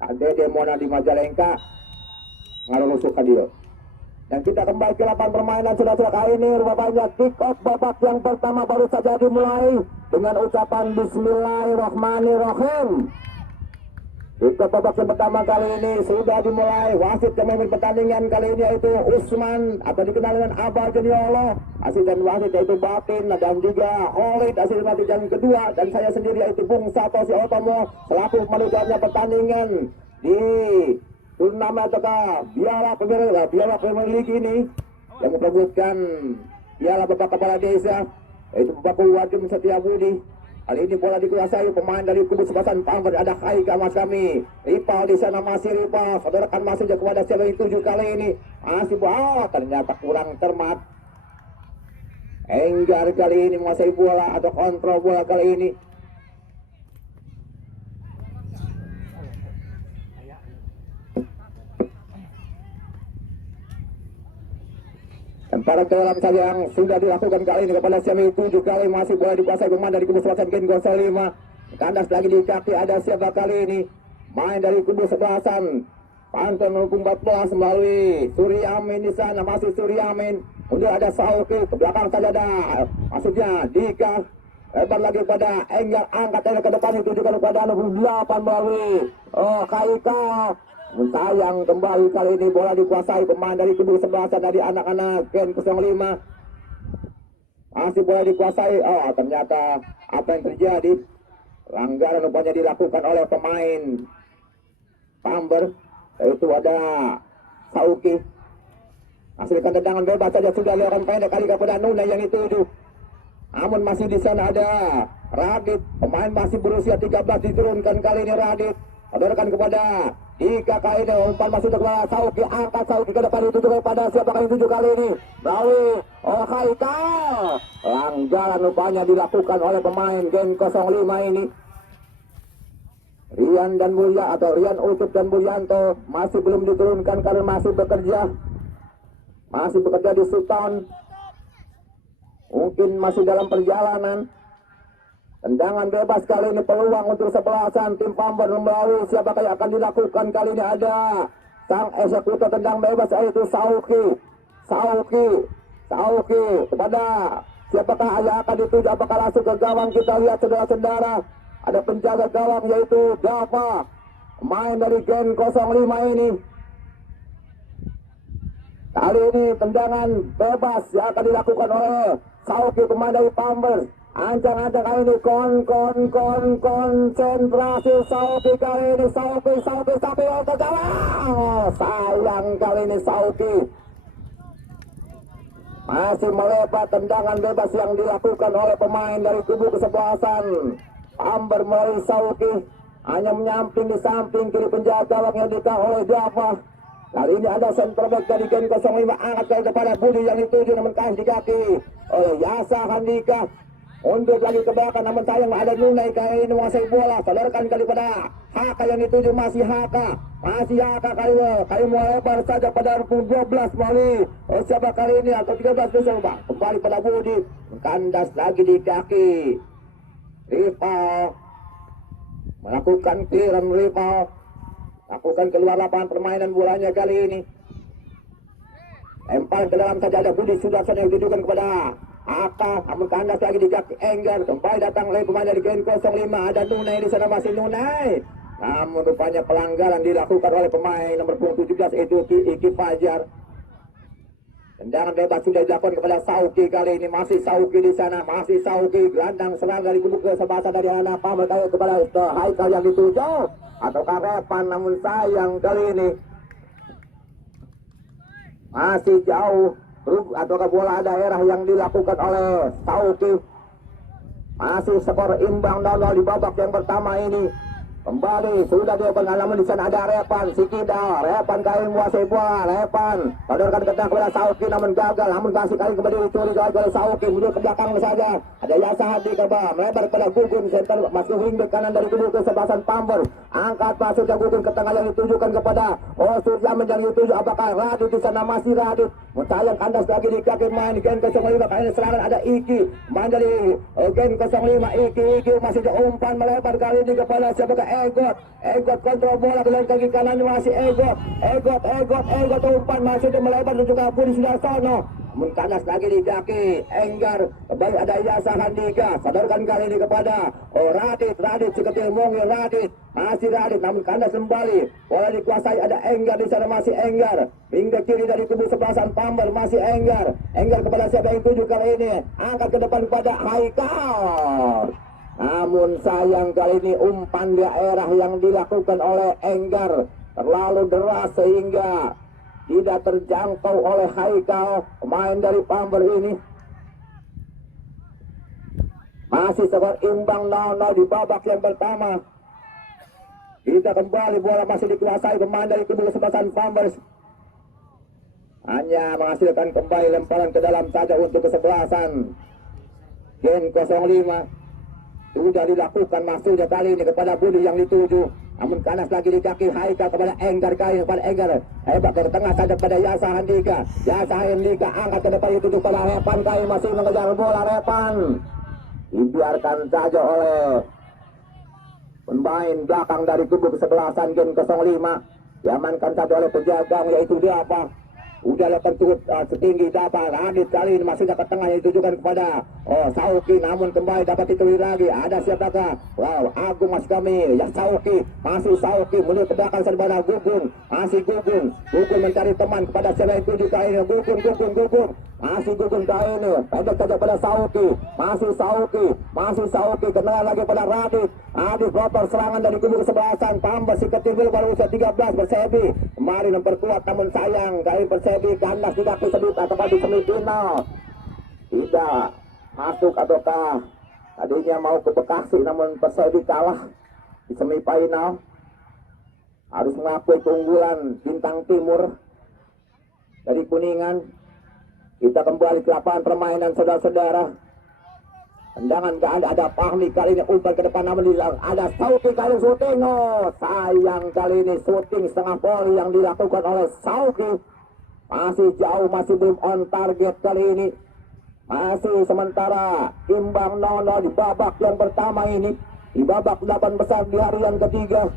Dede Mona di Majalengka ngarusuk ka dia. Dan kita kembali ke lapangan permainan sudah kali ini rupanya kick off babak yang pertama baru saja dimulai dengan ucapan Bismillahirrahmanirrahim. Kick off babak yang pertama kali ini sudah dimulai. Wasit yang memimpin pertandingan kali ini yaitu Usman atau dikenal dengan Abah Jeniolo. Asis dan wasit yaitu Batin dan juga Khalid asis wasit yang kedua, dan saya sendiri yaitu Bung Satoshi Otomo selaku manajernya pertandingan di turnamen atau Piala Premier League ini yang memperebutkan Piala Bapak Kepala Desa yaitu Bapak Wajum Setiabudi. Kali ini bola dikuasai pemain dari kubu sebasan Pamber, ada Haika Mas kami. Ripal di sana masih Ripal, saudarakan masih kepada siapa yang 7 kali ini masih ternyata kurang cermat. Enggar kali ini menguasai bola atau kontrol bola kali ini. Temparan ke dalam saja yang sudah dilakukan kali ini kepada Syami 7 kali masih boleh dikuasai pemain dari kubu selatan Gen Gosel 5. Kandas lagi di kaki ada siapa kali ini? Main dari kubu sebelasan. Pantun hukum 14 melalui Suryamin di sana masih Suryamin. Kemudian ada Sauki ke belakang saja ada. Maksudnya Dika lebar lagi pada Enggar, angkat dari ke depan ditujukan kepada 68 melalui Kaika. Sayang kembali kali ini bola dikuasai pemain dari kubu sebelasan dari anak-anak Gen 05. Masih bola dikuasai. Ternyata apa yang terjadi? Pelanggaran rupanya dilakukan oleh pemain Pamber, yaitu ada Sauki. Hasilkan tendangan bebas saja sudah dilakukan pendek kali kepada Nuna yang dituju. Namun masih di sana ada Radit, pemain masih berusia 13 diturunkan kali ini Radit. Sadarkan kepada Dika kali ini umpan masih untuk Sauki, angkat Sauki ke depan itu juga pada siapa kali 7 kali ini melalui Haikal. Pelanggaran rupanya dilakukan oleh pemain Gen 05 ini. Rian dan Mulya atau Rian Ucup dan Mulyanto masih belum diturunkan karena masih bekerja di Sultan, mungkin masih dalam perjalanan. Tendangan bebas kali ini peluang untuk sebelasan tim Pamber melalui siapakah yang akan dilakukan kali ini ada sang eksekutor tendang bebas yaitu Sauki kepada siapakah yang akan dituju, apakah langsung ke gawang? Kita lihat saudara-saudara ada penjaga gawang yaitu Dava, main dari Gen 05 ini. Kali ini tendangan bebas yang akan dilakukan oleh Sauki pemain dari Pamber. Ancang-ancang kali ini konsentrasi Sauki kali ini Sauki ke gawang. Sayang kali ini Sauki masih melebar tendangan bebas yang dilakukan oleh pemain dari kubu kesebelasan Pamber melalui Sauki. Hanya menyamping di samping kiri penjaga gawang yang ditahan oleh Dava. Kali ini ada center back dari Gen 05 angkat kepada Budi yang dituju namun kasih di kaki oleh Yasa Handika. Untuk lagi ke belakang namun sayang ada Nunai kali ini menguasai bola. Sadarkan kali pada Haka yang dituju masih Haka kali melebar saja pada 12 melalui siapa kali ini atau 13 bisa Pak. Kembali pada Budi kandas lagi di kaki Rival melakukan clearan Rival lakukan keluar lapangan permainan bolanya kali ini. Lempar ke dalam saja ada Budi Sudarsono yang ditujukan kepada Aka, namun kandas lagi di kaki Enggar. Kembali datang oleh pemain dari Gen 05 ada Nunai di sana masih Nunai. Namun rupanya pelanggaran dilakukan oleh pemain nomor 17 itu Iki Fajar. Tendangan bebas sudah dilakukan kepada Sauki kali ini masih Sauki di sana masih Sauki gelandang serang dari kubu kesebelasan dari anak Pamber kepada Haikal yang dituju atau Repan namun sayang kali ini masih jauh atau bola daerah yang dilakukan oleh Sauki. Masih skor imbang 0 di babak yang pertama ini. Kembali sudah dilakukan namun di sana ada Repan Sikida. Repan kali menguasai bola. Repan sadarkan ke kepada Sauki namun gagal. Namun kasih kali kembali dicuri oleh Sauki. Kemudian ke belakang saja ada Yasa Hadi kembali melebar pada Gugun center masuk wing back kanan dari kubu kesebelasan Pamber. Angkat pasir Gugun ke tengah yang ditujukan kepada Suryaman yang dituju apakah Radit di sana masih Radit. Sayang kandas lagi di kaki main Gen 05 kali ini serangan ada Iki main dari Gen 05 Iki masih umpan melebar kali ini kepada siapakah Egot kontrol bola dengan kaki kanannya masih Egot umpan masih dia melebar dan juga Budi Sudarsono. Namun kanas lagi di kaki Enggar. Kembali ada Yasa Handika. Sadarkan kali ini kepada Radit seketil Mongi Radit. Masih Radit namun kanas kembali. Bola dikuasai ada Enggar di sana masih Enggar. Hingga kiri dari kubu sebelasan Pamber masih Enggar. Enggar kepada siapa yang tuju kali ini. Angkat ke depan kepada Haikal. Namun sayang kali ini umpan daerah yang dilakukan oleh Enggar terlalu deras sehingga tidak terjangkau oleh Haikal, pemain dari Pamber ini. Masih skor imbang 0-0 di babak yang pertama. Kita kembali bola masih dikuasai pemain dari kubu kesebelasan Pamber. Hanya menghasilkan kembali lemparan ke dalam saja untuk kesebelasan Gen 05. Sudah dilakukan masuknya kali ini kepada Budi yang dituju. Namun kanas lagi di kaki Haikal kepada Enggar kali kepada Enggar. Hebat ke tengah saja kepada Yasa Handika. Yasa Handika angkat ke depan itu kepada Repan kali masih mengejar bola Repan. Dibiarkan saja oleh pemain belakang dari kubu kesebelasan Gen 05. Diamankan saja oleh penjaga yaitu dia apa? Udah lepas turut setinggi dapat Radit kali ini masih dapat tengah yang ditujukan kepada Sauki, namun kembali dapat ditulis lagi. Ada siapakah? Wow, Agung masih kami ya Sauki mundur ke belakang kepada Gugun. Masih Gugun mencari teman kepada siapa yang tuju kali ini. Gugun masih Gugun kali ini pendek saja pada Sauki. Masih Sauki kenal lagi pada Radit kotor serangan dari kubu kesebelasan Pamber si kecil baru usia 13 Persebi kemarin memperkuat namun sayang kali Persebi kandas tidak kesedut atau di semifinal tidak masuk ataukah tadinya mau ke Bekasi namun Persebi kalah di semifinal. Harus mengakui keunggulan Bintang Timur dari Kuningan. Kita kembali ke lapangan permainan saudara-saudara. Tendangan ke ada Fahmi kali ini umpan ke depan namun ada Sauki kali syuting. Sayang kali ini syuting setengah volley yang dilakukan oleh Sauki. Masih jauh, masih belum on target kali ini. Masih sementara imbang 0-0 di babak yang pertama ini. Di babak 8 besar di hari yang ketiga.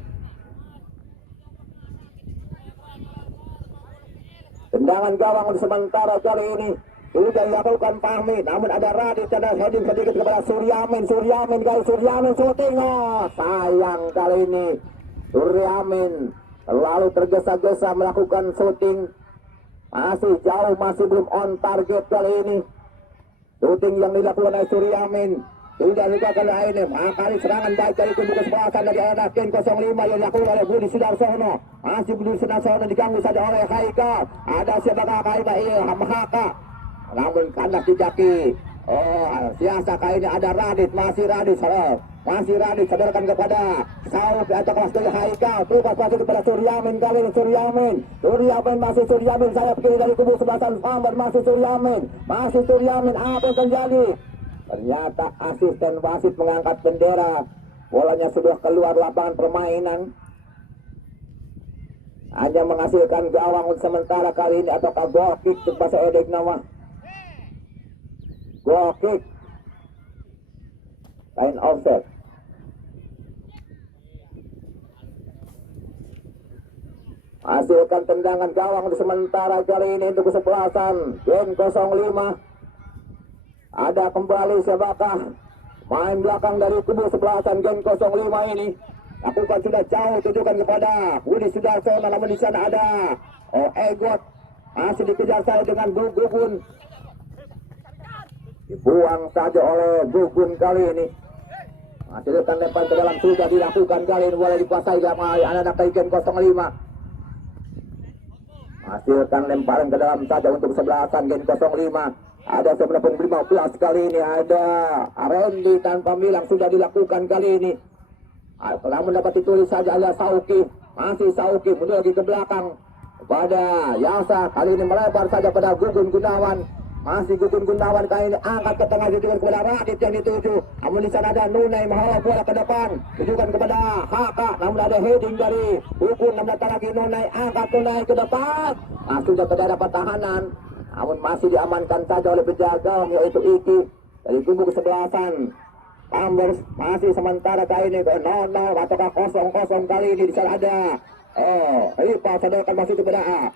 Tendangan gawang sementara kali ini sudah dilakukan Fahmi, namun ada Radit dan heading sedikit kepada Suryamin syuting. Sayang kali ini Suryamin terlalu tergesa-gesa melakukan syuting. Masih jauh, masih belum on target kali ini. Syuting yang dilakukan oleh Suryamin sudah dilakukan oleh ini. Kali serangan baik dari kubu kesebelasan dari anak Gen 05 yang dilakukan oleh Budi Sudarsono. Masih Budi Sudarsono diganggu saja oleh Haikal. Ada siapakah Haikal? Haka. Namun kandas di kaki siasa kali ini ada Radit, masih Radit sadarkan kepada Sauk atau kelas dari Haikal. Tugas masuk kepada Suryamin kali ini. Suryamin sayap kiri dari kubu sebelasan Pamber. Masih Suryamin apa yang terjadi? Ternyata asisten wasit mengangkat bendera. Bolanya sudah keluar lapangan permainan. Hanya menghasilkan gawang sementara kali ini ataukah goal kick bahasa edek nama. Goal kick. Line offset. Hasilkan tendangan gawang sementara kali ini untuk kesebelasan Gen 05. Ada kembali siapakah main belakang dari kubu sebelasan Gen 05 ini. Lakukan sudah jauh tujukan kepada Budi Sudarsono, namun di sana ada Egot masih dikejar saya dengan Gugun. Dibuang saja oleh Gugun kali ini. Hasilkan lempar ke dalam sudah dilakukan kali ini, boleh dikuasai sama anak-anak Gen 05. Hasilkan lemparan ke dalam saja untuk kesebelasan Gen 05. Ada 15 kali ini, ada Randy tanpa bilang sudah dilakukan kali ini. Telah mendapat ditulis saja alias Sauki. Masih Sauki mundur lagi ke belakang kepada Yasa. Kali ini melebar saja pada Gugun Gunawan. Masih Gugun Gunawan kali ini angkat ke tengah ditujukan kepada Radit yang dituju. Namun di sana ada Nunai menghalau bola ke depan. Tujukan kepada Haka. Namun ada heading dari Gugun. Namun datang lagi Nunai, angkat Nunai ke depan. Sudah tidak dapat tahanan. Namun masih diamankan saja oleh penjaga yaitu Iki dari kubu kesebelasan Pambers masih sementara kali ini ke 0-0 ataukah 0-0 kali ini di sana ada Rival sodorkan masih kepada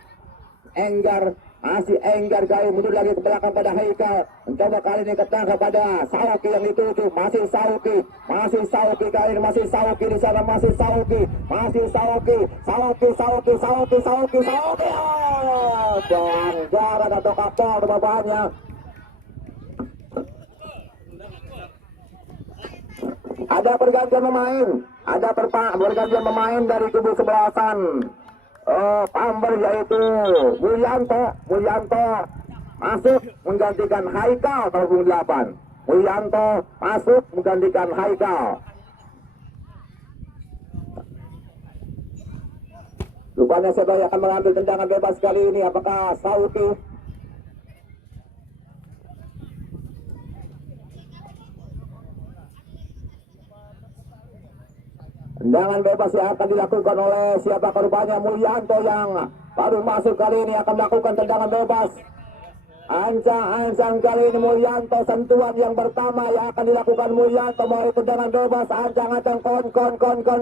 Enggar, masih Enggar kali mundur lagi ke belakang pada Haikal, mencoba kali ini ketangkap pada Sauki yang dituju, masih Sauki kali ini, masih Sauki di sana, masih Sauki, pelanggaran atau kapal bapaknya. Ada pergantian pemain dari kubu sebelasan Pamber, yaitu Mulyanto masuk menggantikan Haikal tahun 8. Mulyanto masuk menggantikan Haikal. Rupanya Sebaya akan mengambil tendangan bebas kali ini. Apakah Sauki? Tendangan bebas yang akan dilakukan oleh siapa, rupanya Mulyanto yang baru masuk kali ini akan melakukan tendangan bebas. Ancang kali ini Mulyanto, sentuhan yang pertama yang akan dilakukan Mulyanto melalui tendangan bebas. Ancang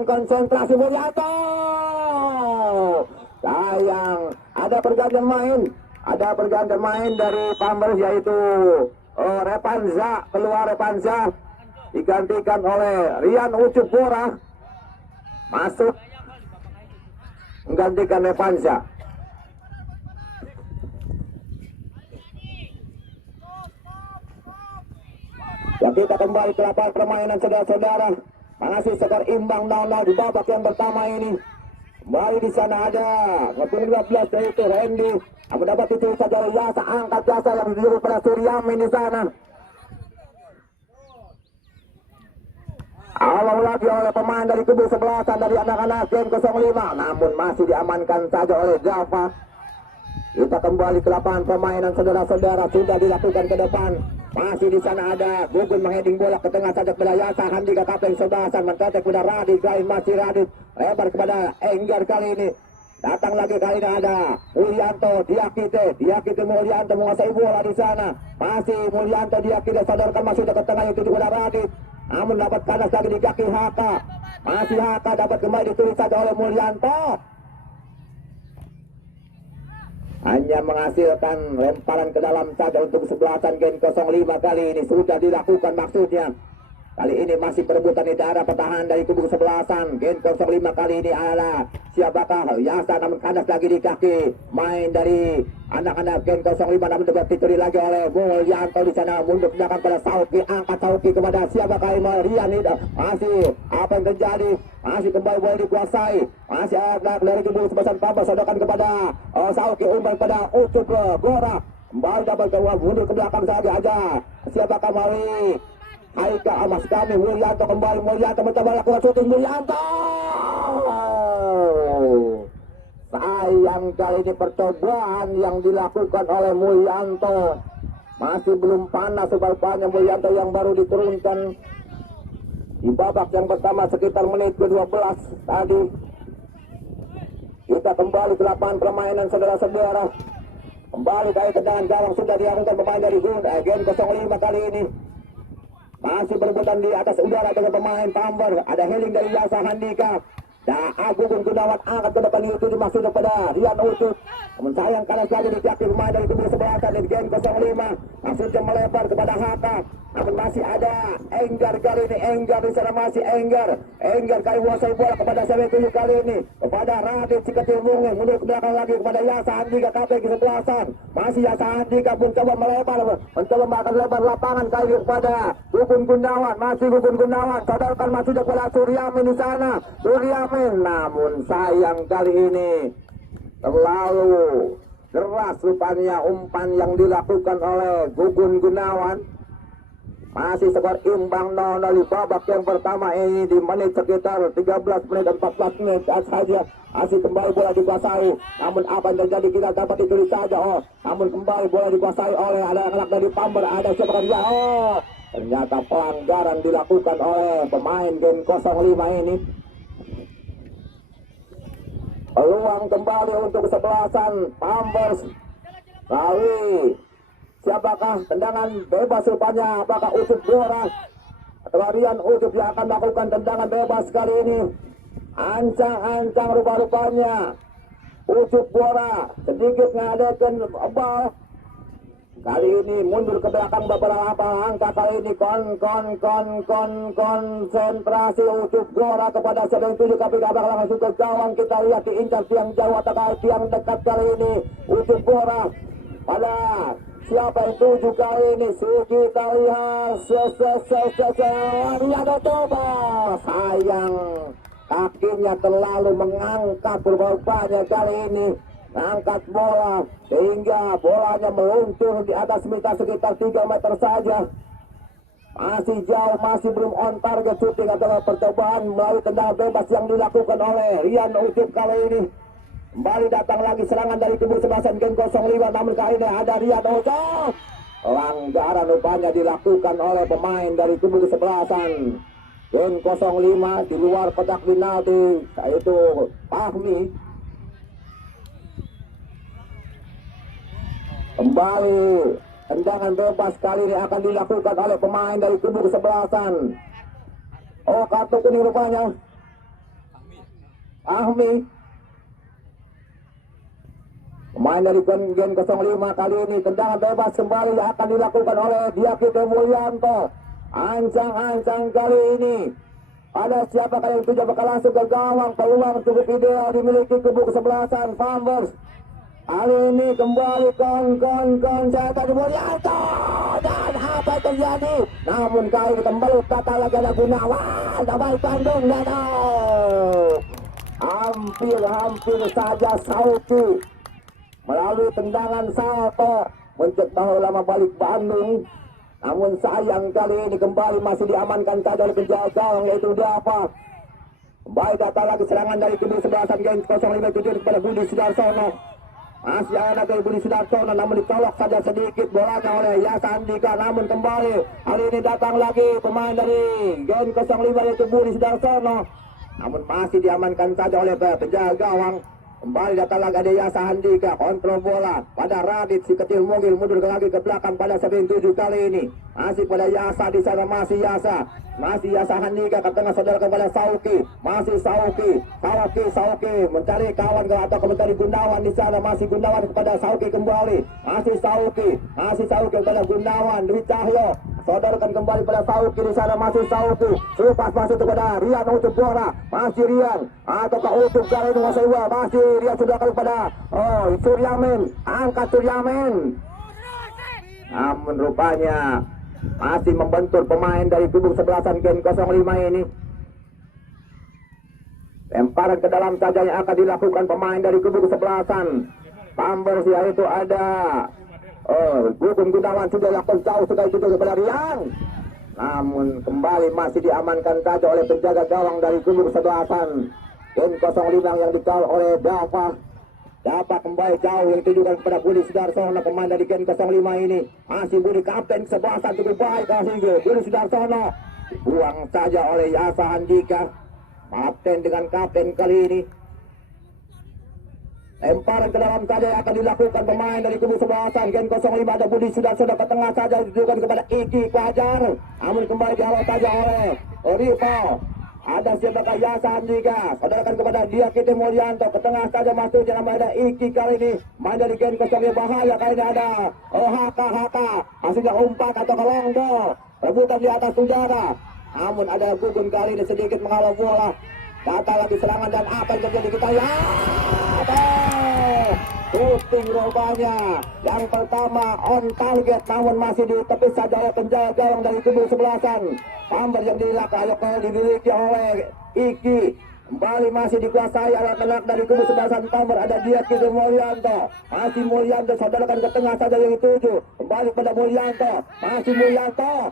konsentrasi Mulyanto. Sayang, ada pergantian main dari Pambers, yaitu Repanza, keluar Repanza digantikan oleh Rian Ucup Bora, masuk menggantikan Repanza. Ya, kita kembali ke lapangan permainan saudara-saudara. Masih skor imbang 0-0 di babak yang pertama ini. Kembali di sana ada nomor 15 yaitu Randy. Mendapat itu saja jasa, angkat jasa yang ditiru pada Suryamin di sana. Awal lagi oleh pemain dari kubu sebelasan dari anak-anak Gen 05, namun masih diamankan saja oleh Java. Kita kembali ke lapangan permainan saudara-saudara, sudah dilakukan ke depan. Masih di sana ada Gugun mengheading bola ke tengah saja kepada Yasa Handika kapten sebelasan, mencetak kepada Radit, masih Radit lebar kepada Enggar kali ini. Datang lagi kali ini ada Mulyanto, Diakite Mulyanto menguasai bola di sana. Masih Mulyanto, Diakite sodorkan masuk ke tengah itu kepada Radit. Namun dapat kandas lagi di kaki Haka. Masih Haka dapat kembali ditulis saja oleh Mulyanto. Hanya menghasilkan lemparan ke dalam saja untuk sebelasan Gen 05 kali ini sudah dilakukan maksudnya. Kali ini masih perebutan di daerah pertahanan dari kubu sebelasan Gen 05 kali ini adalah siapakah Yasa, namun kandas lagi di kaki main dari anak-anak Gen 05, namun dapat dituri lagi oleh Mulyanto di sana, mundur belakang pada Sauki, angkat Sauki kepada siapakah Rian ini. Masih apa yang terjadi, masih kembali boleh dikuasai, masih ada dari kubu sebelasan Papa sodokan kepada Sauki, umpan pada Ucup Gora, kembali dapat keluar, mundur ke belakang saja aja siapakah Mari Haika amas kami. Mulyanto kembali, Mulyanto mencoba lakukan syuting, Mulyanto. Sayang kali ini percobaan yang dilakukan oleh Mulyanto masih belum panas sebalapnya. Mulyanto yang baru diturunkan di babak yang pertama sekitar menit ke-12 tadi. Kita kembali ke lapangan permainan saudara-saudara. Kembali kali tendangan gawang sudah dilakukan pemain dari Gen 05 kali ini. Masih berebutan di atas udara dengan pemain Pamber. Ada healing dari Yasa Handika. Agung Gunawan angkat ke depan itu dimaksud kepada Rian Ucup. Namun sayang kalah lagi di kaki pemain dari kubu sebelasan dari Gen 05. Maksudnya melebar kepada Haka. Namun masih ada Enggar kali ini. Enggar di sana masih Enggar kali menguasai bola kepada CW7 kali ini. Kepada Radit Ciketil Mungi. Mundur ke belakang lagi kepada Yasa Handika kapten kesebelasan. Masih Yasa Handika pun coba melebar. Mencoba makan lebar lapangan kali ini kepada Gugun Gunawan. Masih Gugun Gunawan. Sodorkan masih kepada Suryamin di sana. Suryamin, namun sayang kali ini terlalu deras rupanya umpan yang dilakukan oleh Gugun Gunawan. Masih skor imbang 0-0 di babak yang pertama ini di menit sekitar 13 menit 14 menit saja. Masih kembali bola dikuasai, namun apa yang terjadi kita dapat ditulis saja. Namun kembali bola dikuasai oleh ada anak dari Pamber, ada siapa dia? Ternyata pelanggaran dilakukan oleh pemain Gen 05 ini. Peluang kembali untuk kesebelasan Pambers. Kali siapakah tendangan bebas rupanya? Apakah Ucup Bora Rian Ucup yang akan melakukan tendangan bebas kali ini. Ancang-ancang rupa-rupanya Ucup Bora sedikit ngadekan bal. Kali ini mundur ke belakang beberapa langkah. Kali ini konsentrasi Ucup Bora kepada 7 tapi gak bakal langsung ke gawang. Kita lihat diincar tiang jauh atau tiang dekat kali ini. Ucup Bora pada siapa yang tuju kali ini? Kita lihat Rian Ucup. Sayang kakinya terlalu mengangkat rupanya kali ini. Angkat bola sehingga bolanya meluncur di atas mita sekitar 3 meter saja. Masih jauh, masih belum on target shooting atau percobaan melalui tendangan bebas yang dilakukan oleh Rian Ucup kali ini. Kembali datang lagi serangan dari kubu sebelasan Gen 05, namun kali ini ada Rian Ucup. Pelanggaran rupanya dilakukan oleh pemain dari kubu sebelasan Gen 05 di luar kotak penalti, yaitu Fahmi. Kembali tendangan bebas kali ini akan dilakukan oleh pemain dari kubu kesebelasan. Oh, kartu kuning rupanya Ahmi. Pemain dari Gen 05 kali ini tendangan bebas kembali akan dilakukan oleh Diakite Mulyanto. Ancang-ancang kali ini ada siapa kali yang tujuh bakal langsung ke gawang. Peluang cukup ideal dimiliki kubu kesebelasan Farmers. Kali ini kembali Setan Mulyanto, dan apa yang terjadi? Namun kali ini kembali tata lagi ada Gunawan, Dabai Bandung dan hampir saja Sauti melalui tendangan salto mencegah lama balik Bandung. Namun sayang kali ini kembali masih diamankan saja oleh penjaga gawang, yaitu Dava. Kembali datang lagi serangan dari kubu sebelasan Gen 057 kepada Budi Sudarsono. Masih ada dari Budi Sudarsono, namun ditolak saja sedikit bolanya oleh Yasa Andika. Namun kembali hari ini datang lagi pemain dari Gen 05 yaitu Budi Sudarsono, namun masih diamankan saja oleh penjaga gawang. Kembali datang lagi ada Yasa Andika, kontrol bola pada Radit si kecil mungil, mundur lagi ke belakang pada 7 kali ini. Masih pada Yasa di sana, masih Yasa Handika ke tengah, saudara kepada Sauki, masih Sauki mencari kawan atau komentari Gunawan di sana, masih Gunawan kepada Sauki kembali, masih Sauki kepada Gunawan Dwi Cahyo, saudarakan kembali pada Sauki di sana, masih Sauki, supas masuk kepada Rian Ucup Bora, masih Rian atau ke Ucup kali ini masih Rian sudah kepada Suryamen, angkat Suryamen, namun rupanya masih membentur pemain dari kubu sebelasan Gen 05 ini. Lemparan ke dalam saja yang akan dilakukan pemain dari kubu sebelasan Pambers, yaitu ada Gugun Gunawan sudah lakukan jauh sekali itu kepada Rian. Namun kembali masih diamankan saja oleh penjaga gawang dari kubu sebelasan Gen 05 yang dikawal oleh Dava. Dapat kembali jauh yang ditujukan kepada Budi Sudarsono, pemain dari Gen 05 ini. Masih Budi, kapten sebelasan cukup baik sehingga Budi Sudarsono dibuang saja oleh Yasa Andika. Kapten dengan kapten kali ini. Lemparan ke dalam saja yang akan dilakukan pemain dari kubu sebelasan Gen 05 ada Budi Sudarsono ke tengah saja ditujukan kepada Iki Fajar. Namun kembali dihalau saja oleh Rival. Ada siapakah Yasa Andika, saudarakan kepada Diakite Mulyanto, ke tengah saja masuk dalam ada Iki kali ini, main dari Gen 05 bahaya kali ini ada Haka, hasilnya umpat atau kelonggo, rebutan di atas udara, namun ada Gugun kali ini sedikit menghalau bola, datang lagi serangan dan apa yang terjadi kita lihat, shooting rupanya, yang pertama on target namun masih ditepis saja oleh penjaga gawang dari kubu sebelasan Pamber yang dimiliki oleh Iki. Kembali masih dikuasai oleh anak dari kubu sebelasan Pamber, ada Diakite Mulyanto, masih Mulyanto, saudarakan ke tengah saja yang dituju, kembali pada Mulyanto, masih Mulyanto,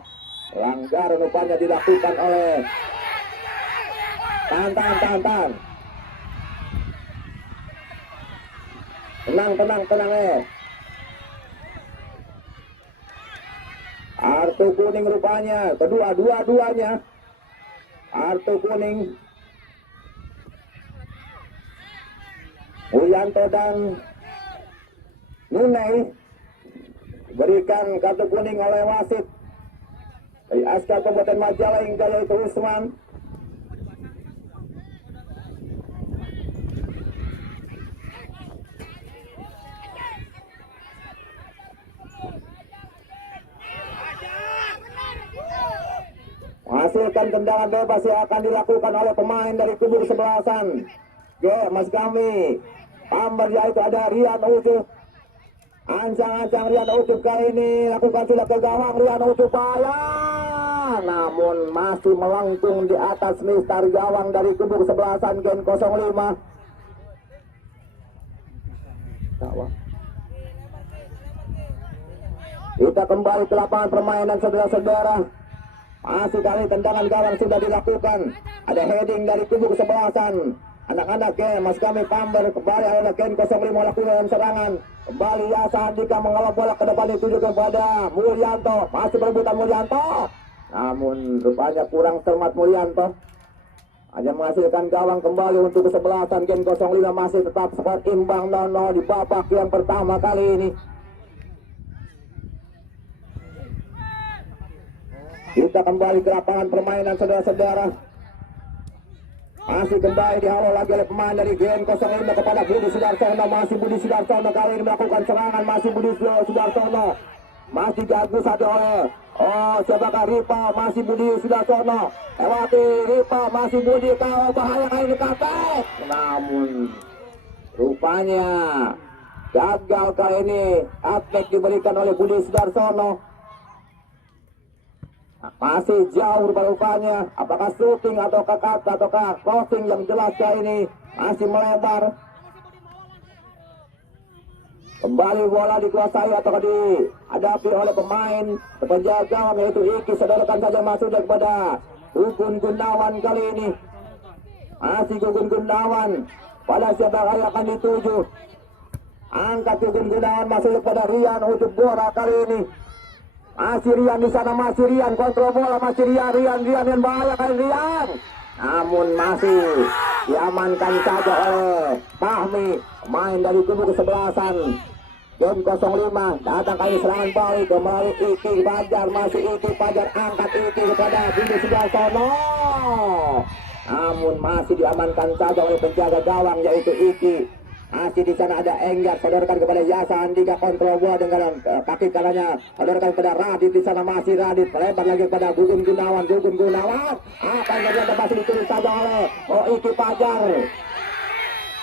pelanggaran rupanya dilakukan oleh tahan. Tenang kartu kuning rupanya dua-duanya kartu kuning. Mulyanto dan Nunei berikan kartu kuning oleh wasit. dari Askar Kabupaten Majalengka yaitu Usman. Menghasilkan tendangan bebas yang akan dilakukan oleh pemain dari kubu kesebelasan. Mas kami Pamber yaitu ada Rian Ucup. Ancang-ancang Rian Ucup kali ini lakukan sudah ke gawang Rian Ucup payah, namun masih melengkung di atas mistar gawang dari kubu kesebelasan Gen 05. Kita kembali ke lapangan permainan saudara-saudara. Masih kali tendangan gawang sudah dilakukan. Ada heading dari kubu kesebelasan. Anak-anak Mas kami Pamber kembali oleh Gen 05 melakukan serangan. Kembali Yasa Andika mengolok bola ke depan dituju kepada Mulyanto. Masih berebutan Mulyanto. Namun rupanya kurang cermat Mulyanto. Hanya menghasilkan gawang kembali untuk kesebelasan Gen 05 masih tetap skor imbang 0-0 di babak yang pertama kali ini. Kita kembali ke lapangan permainan saudara-saudara. Masih kembali dihalau lagi oleh pemain dari Gen 05 kepada Budi Sudarsono. Masih Budi Sudarsono kali ini melakukan serangan. Masih Budi Sudarsono. Masih gagu saja oleh siapakah Ripa. Masih Budi Sudarsono. Lewati Ripa. Masih Budi. Kau bahaya kali ini Kapten. Namun rupanya gagal kali ini. Attack diberikan oleh Budi Sudarsono. Masih jauh rupanya, apakah shooting atau cut ataukah crossing yang jelas kali ini masih melebar. Kembali bola dikuasai atau dihadapi oleh pemain penjaga gawang yaitu Iki. Saudarakan saja masuk kepada Gugun Gunawan kali ini. Masih Gugun Gunawan pada siapa yang akan dituju. Angkat Gugun Gunawan masuk kepada Rian Ucup Gora kali ini. Masih Rian di sana, masih Rian kontrol bola, masih Rian yang bahaya kali Rian. Namun masih diamankan saja oleh Fahmi, pemain dari kubu kesebelasan Gen 05. Datang kali serangan balik kembali Iki Fajar, masih Iki Fajar angkat Iki kepada Budi Sudarsono. Namun masih diamankan saja oleh penjaga gawang yaitu Iki. Masih di sana ada Enggar, saudarakan kepada Yasa Andika kontrol bola dengan kaki kanannya, saudarakan kepada Radit di sana masih Radit melebar lagi kepada Gugun Gunawan. Apa yang terjadi masih ditulis saja oleh Iki Fajar.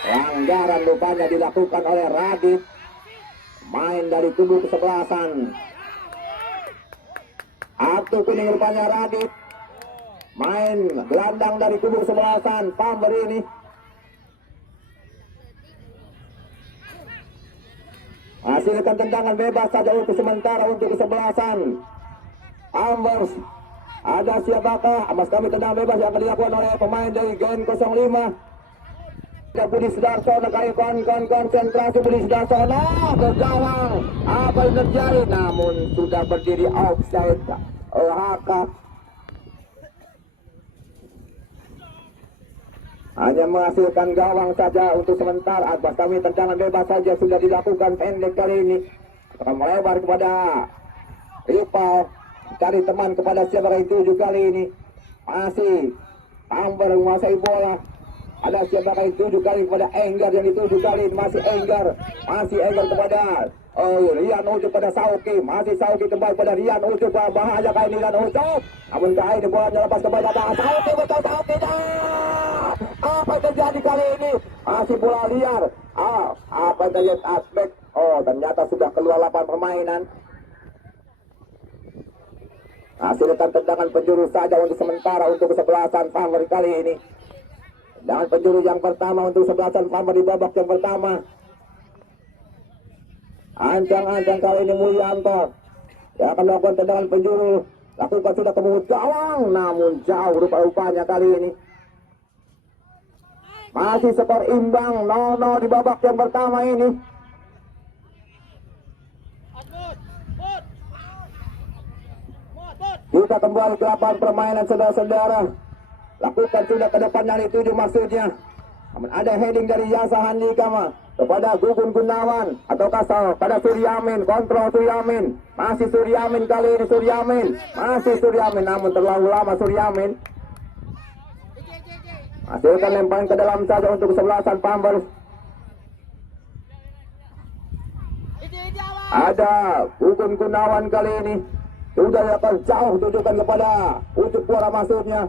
Pelanggaran rupanya dilakukan oleh Radit, main dari kubu kesebelasan. Kartu kuning rupanya Radit, main gelandang dari kubu kesebelasan Pamber ini. Hasilkan tendangan bebas saja untuk sementara untuk kesebelasan Ambers. Ada siapakah? Mas kami tendangan bebas yang akan dilakukan oleh pemain dari Gen 05. Ada Budi Sudarsono kali konsentrasi Budi Sudarsono ke gawang. Apa yang terjadi? Namun sudah berdiri offside. HK hanya menghasilkan gawang saja untuk sementara. Atas kami tendangan bebas saja sudah dilakukan pendek kali ini. Akan melebar kepada Ripa, cari teman kepada siapa yang tuju kali ini. Masih Amber menguasai bola. Ada siapa yang tuju kali kepada Enggar yang dituju kali ini. Masih Enggar kepada Rian Ucup pada Sauki. Masih Sauki kembali pada Rian Ucup. Bahaya kali ini Rian Ucup. Namun kali ini bola lepas kepada Sauki. Betul Sauki. Apa yang terjadi kali ini? Masih bola liar. Apa yang terjadi aspek? Ternyata sudah keluar lapangan permainan. Hasilkan tendangan penjuru saja untuk sementara untuk kesebelasan Pamber kali ini. Tendangan penjuru yang pertama untuk kesebelasan Pamber di babak yang pertama. Ancang-ancang kali ini Mulyanto yang akan melakukan tendangan penjuru. Lakukan sudah ke mulut gawang, namun jauh rupa-rupanya kali ini. Masih skor imbang 0-0 di babak yang pertama ini. Kita kembali ke lapangan permainan saudara-saudara. Lakukan sudah ke depan yang dituju maksudnya. Namun ada heading dari Yasa Handika kepada Gugun Gunawan atau Kasal pada Suryamin, kontrol Suryamin, masih Suryamin kali ini masih Suryamin, namun terlalu lama Suryamin. Hasilkan lemparan ke dalam saja untuk kesebelasan Pambers. Ada Gugun Gunawan kali ini sudah dapat jauh tujukan kepada Ucup bola masuknya.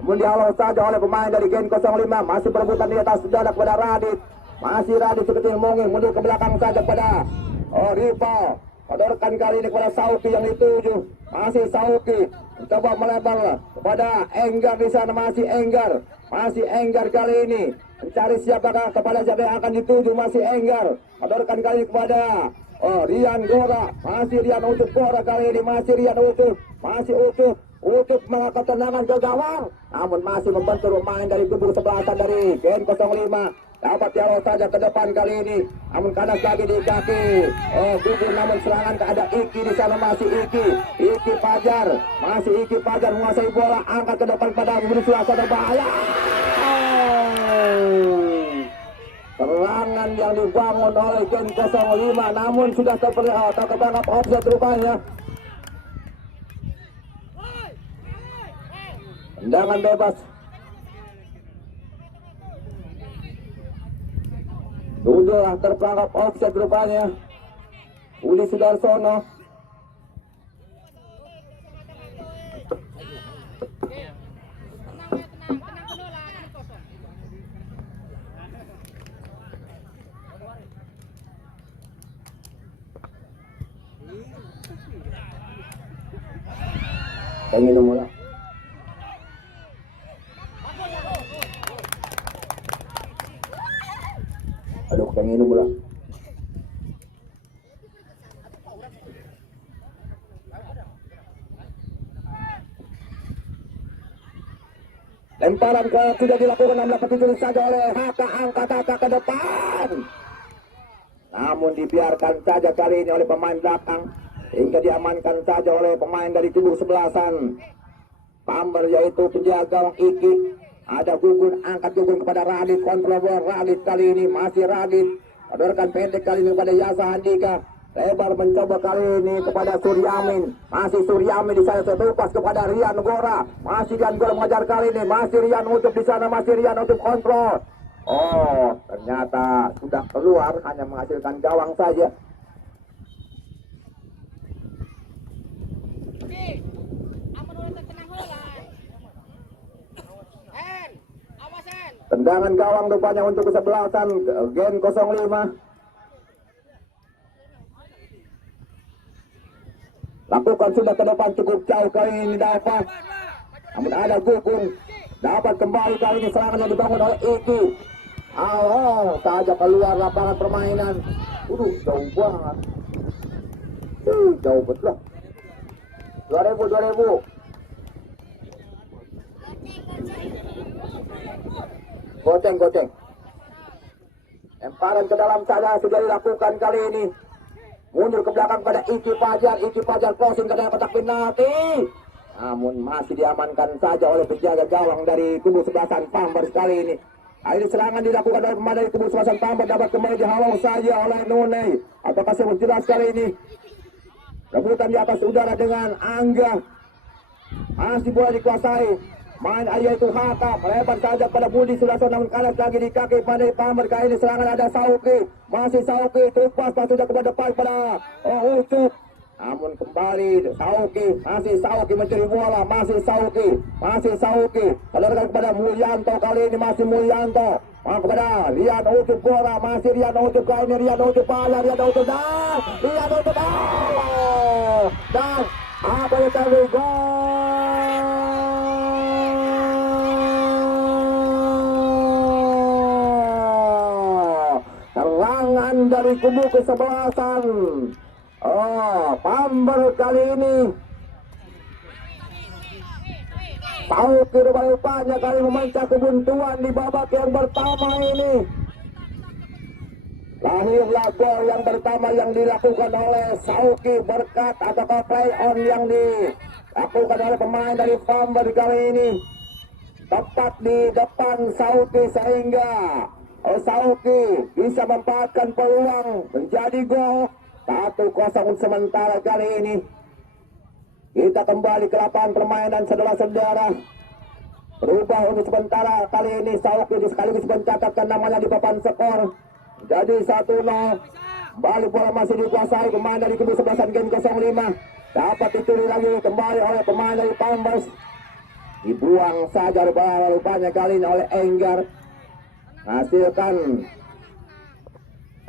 Namun dihalau saja oleh pemain dari Gen 05, masih berebutan di atas dada kepada Radit. Masih Radit sekecil mungkin mundur ke belakang saja kepada Rival. Kodorkan kali ini kepada Sauki yang dituju. Masih Sauki coba melebar kepada Enggar di sana, masih Enggar kali ini mencari siapakah kepada siapa yang akan dituju, masih Enggar. Kodorkan kali ini kepada Rian Gora, masih Rian Ucup Gora kali ini, masih Rian Ucup, Ucup mengangkat tendangan ke gawang, namun masih membentur pemain dari kubu sebelasan dari Gen 05. Dapat dialog saja ke depan kali ini, namun kanas lagi di kaki Gugun, namun serangan ada Iki di sana, masih Iki Fajar, masih Iki Fajar menguasai bola, angkat ke depan pada memberi suasana berbahaya. Serangan yang dibangun oleh Gen 05, namun sudah tertangkap offside rupanya. Tendangan bebas. Sudah terperangkap offside rupanya. Uli Sudarsono. Pengen mulai. Aduh, pengen bola. Lemparan sudah dilakukan, namun dapat ditulis saja oleh Haka, angkat Haka ke depan. Namun dibiarkan saja kali ini oleh pemain belakang, hingga diamankan saja oleh pemain dari kubu sebelasan Pamber, yaitu penjaga gawang Iki. Ada Gugun, angkat Gugun kepada Radit, kontrol bola Radit kali ini, masih Radit. Odorkan pendek kali ini kepada Yasa Handika. Lebar mencoba kali ini kepada Suryamin. Masih Suryamin di sana, terlepas kepada Rian Gora. Masih Rian Gora mengejar kali ini, masih Rian Ucup di sana, masih Rian Ucup kontrol. Oh, ternyata sudah keluar, hanya menghasilkan gawang saja. Tendangan gawang rupanya untuk kesebelasan Gen 05. Lakukan sudah ke depan cukup jauh kali ini dapat. Namun ada Gugun. Dapat kembali kali ini, serangan yang dibangun oleh Iki. Saja keluar lapangan permainan. Jauh banget. Jauh betul. 2000. Goceng. Lemparan ke dalam saja sudah dilakukan kali ini. Mundur ke belakang pada Iki Fajar crossing ke dalam kotak penalti. Namun masih diamankan saja oleh penjaga gawang dari kubu sebelasan Pamber kali ini. Ini serangan dilakukan oleh pemain dari kubu sebelasan Pamber, dapat kembali dihalau saja oleh Nune. Apakah saya jelas kali ini? Rebutan di atas udara dengan Angga. Masih bola dikuasai. Main ayah itu Haka, melebar saja pada Budi Sudarsono, namun kalah lagi di kaki pada Pamber. Kali ini serangan ada Sauki, masih Sauki, terlepas sudah ke depan pada Ucup. Namun kembali Sauki, masih Sauki mencuri bola, masih Sauki. Sadarkan kepada Mulyanto kali ini, masih Mulyanto. Kepada Rian Ucup bola, masih Rian Ucup kali ini, Rian Ucup dan apa yang terjadi? Gol! Serangan dari kubu kesebelasan Pamber kali ini. Sauki rupanya kali memecah kebuntuan di babak yang pertama ini. Lahirlah gol yang pertama yang dilakukan oleh Sauki berkat atau play on yang dilakukan oleh pemain dari Pamber kali ini. tepat di depan Sauki sehingga Sauki bisa memanfaatkan peluang menjadi gol. 1-0 sementara kali ini. Kita kembali ke lapangan permainan saudara-saudara. Berubah untuk sementara kali ini Sauki sekaligus mencatatkan namanya di papan skor. Jadi 1-0. Kembali bola masih dikuasai pemain dari kubu sebelasan Gen 05. Dapat dicuri lagi kembali oleh pemain dari Palmers. Dibuang saja rupanya kali ini oleh Enggar. Hasilkan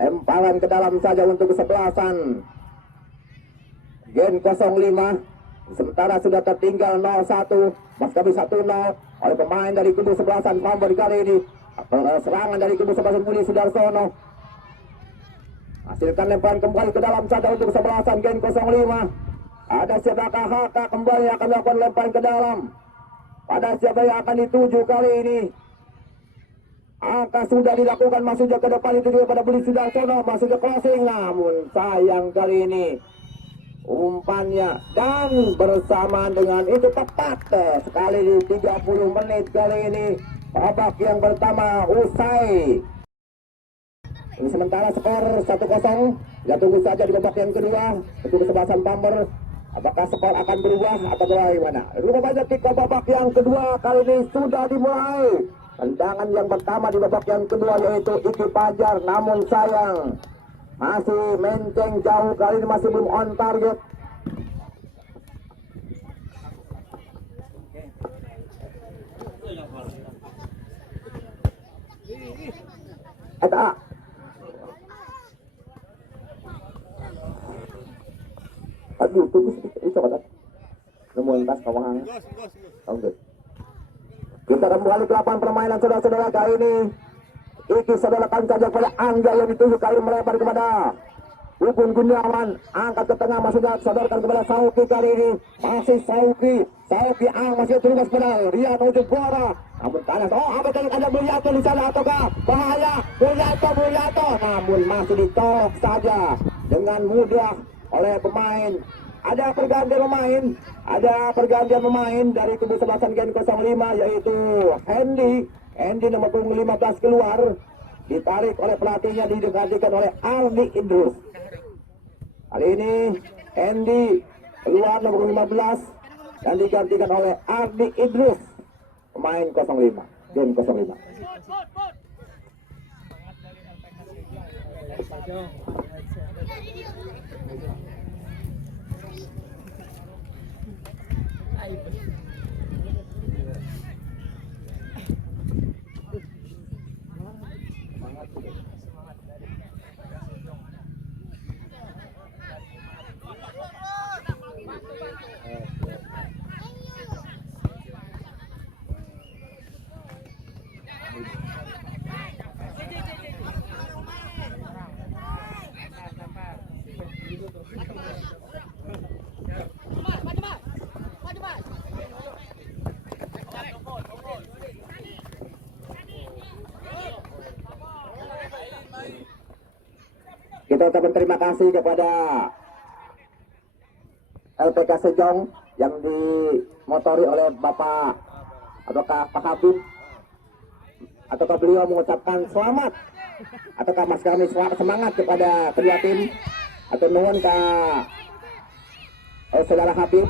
lemparan ke dalam saja untuk kesebelasan Gen 05. Sementara sudah tertinggal 0-1. Maskapai 1-0 oleh pemain dari kubu sebelasan Palmers kali ini. Serangan dari kubu sebelasan Budi Sudarsono. Hasilkan lemparan kembali ke dalam saja untuk kesebelasan Gen 05. Ada siapakah Haka kembali akan melakukan lemparan ke dalam. Pada siapa yang akan dituju kali ini. Angka sudah dilakukan masuknya ke depan itu juga pada Budi Sudarsono. Masuknya crossing namun sayang kali ini. Umpannya dan bersamaan dengan itu tepat sekali di 30 menit kali ini. Babak yang pertama usai. Ini sementara skor 1-0. Kita tunggu saja di babak yang kedua. Untuk kesebelasan Palmer. Apakah skor akan berubah atau bagaimana? Rupanya kick babak yang kedua kali ini sudah dimulai. Tendangan yang pertama di babak yang kedua yaitu Iki Fajar. Namun sayang masih menceng jauh kali ini, masih belum on target. Eta aduh, tunggu sedikit, bisa kan? Nemuin tas kawahan. Oke. Kita kembali ke lapangan permainan saudara-saudara kali ini. Iki saudarakan saja pada Angga yang dituju kali melebar kepada Upun Gunawan. Angkat ke tengah maksudnya saudarakan kepada Sauki kali ini. Masih Sauki masih terus pada Rian ujung bola. Namun panas. Oh, apa tadi ada Mulyato di sana ataukah bahaya? Mulyato. Namun masih ditolak saja dengan mudah oleh pemain. Ada pergantian pemain dari kubu sebelasan Gen 05 yaitu Hendy nomor punggung 15 keluar, ditarik oleh pelatihnya, digantikan oleh Ardi Idrus. Kali ini Hendy keluar nomor 15 dan digantikan oleh Ardi Idrus, pemain 05 Gen 05. Kita ucapkan terima kasih kepada LPK Sejong yang dimotori oleh Bapak ataukah Pak Habib, ataukah beliau mengucapkan selamat, ataukah mas kami semangat kepada kedua tim, atau nuhun ke saudara Habib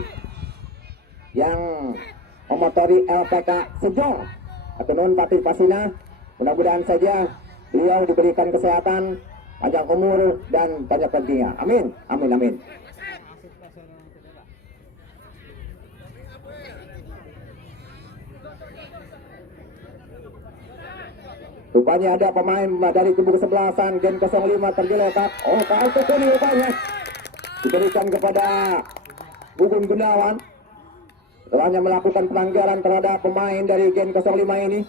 yang memotori LPK Sejong, atau nuhun Pak Pasina. Mudah-mudahan saja beliau diberikan kesehatan, panjang umur dan banyak rezekinya. Amin. Rupanya ada pemain dari kubu kesebelasan Gen 05 tergeletak. Oh, kartu kuning rupanya diberikan kepada Gugun Gunawan. Setelahnya melakukan pelanggaran terhadap pemain dari Gen 05 ini.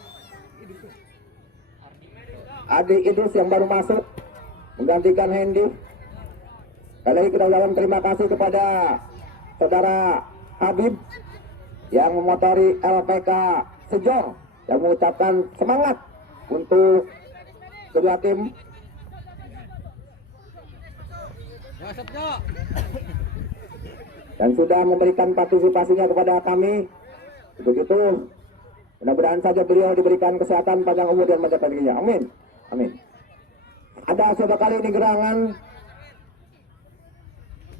Adi Idrus yang baru masuk menggantikan Hendy. Kali ini kita ucapkan terima kasih kepada saudara Habib yang memotori LPK Sejong, yang mengucapkan semangat untuk kedua tim. Dan sudah memberikan partisipasinya kepada kami. Untuk itu Mudah-mudahan saja beliau diberikan kesehatan, panjang umur dan masa rezekinya. Amin. Amin. Ada coba kali ini gerangan.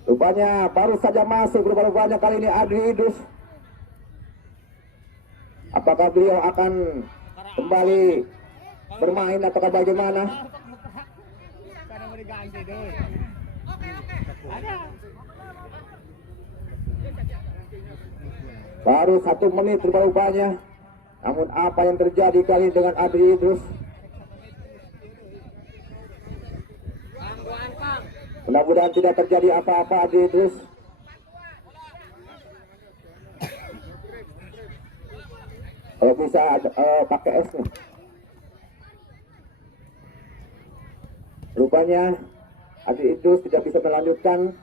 Rupanya baru saja masuk, rupanya kali ini Adri Idrus. Apakah beliau akan kembali bermain atau bagaimana? Baru 1 menit rupanya. Namun apa yang terjadi kali ini dengan Adri Idrus? Mudah-mudahan tidak terjadi apa-apa Adri Idrus. Kalau bisa pakai es nih. Rupanya Adri Idrus tidak bisa melanjutkan.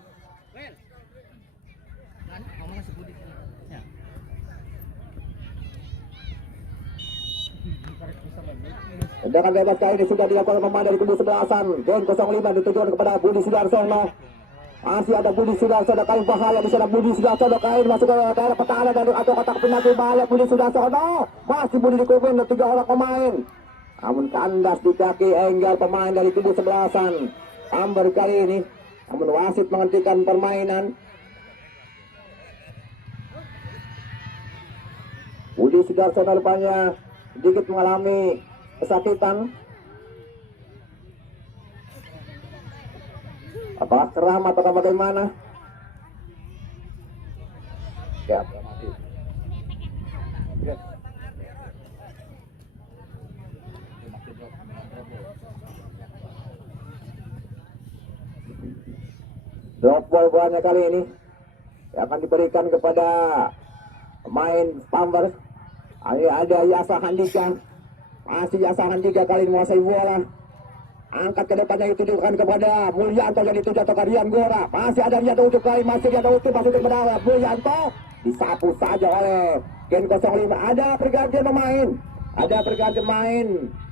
Tendangan bebas kali ini sudah dilakukan pemain dari kubu sebelasan. Gen 05 ditujukan kepada Budi Sudarsono. Masih ada Budi Sudarsono, kain bahaya di sana. Budi Sudarsono kain masuk ke daerah pertahanan dan atau kotak penalti, bahaya Budi Sudarsono. Masih Budi dikumpulin 3 orang pemain. Namun kandas di kaki Enggar pemain dari kubu sebelasan. Amber kali ini. Namun wasit menghentikan permainan. Budi Sudarsono rupanya sedikit mengalami kesakitan. Apakah kram atau bagaimana? Ya, mati. Ya. Drop ball banyak kali ini yang akan diberikan kepada pemain Pamber. Ada Yasa Handika. Masih Yasa Handika kali ini menguasai bola. Angkat ke depannya ditujukan kepada Mulyanto yang dituju atau Rian Gora. Masih ada Rian Ucup kali, masih Rian Ucup masuk kepada Mulyanto. Disapu saja oleh Gen 05. Ada pergantian pemain. Ada pergantian pemain,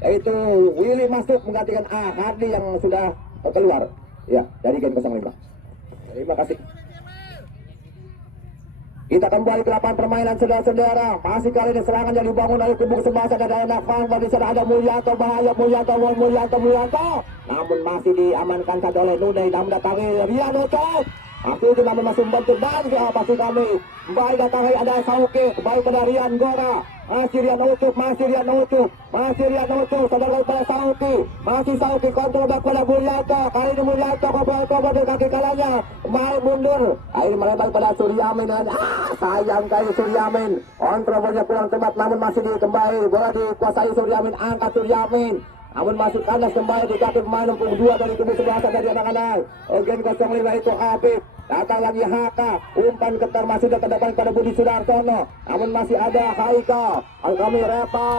yaitu Willy masuk menggantikan Hardy yang sudah keluar. Ya, dari Gen 05. Terima kasih. Kita kembali ke lapangan permainan saudara-saudara. Masih kali ini serangan yang dibangun oleh kubu sebelasan ada anak Pamber. Di sana ada Mulyanto, bahaya Mulyanto. Namun masih diamankan saja oleh Nunei. Namun datangi Rian Ucup. Masih itu namun masih membentuk dan pasti kami. Kembali datangi ada Sauki. Kembali pada Rian Gora. Masih Rian Ucup. Saudara pada Sauki. Masih Sauki kontrol back pada Mulyanto. Kali ini Mulyanto coba dari kaki kalanya. Kembali mundur. Akhirnya melebar pada Suryamin. Sayang kali Suryamin. Kontrol bolanya pulang tempat namun masih kembali. Bola dikuasai Suryamin. Angkat Suryamin. Namun masih kandas kembali di kaki pemain 62 dari kubu sebelasan dari anak-anak. Gen 05 itu Habib. Datang lagi Haka. Umpan ketar masih ke depan pada Budi Sudarsono. Namun masih ada Haika. Kami Repa.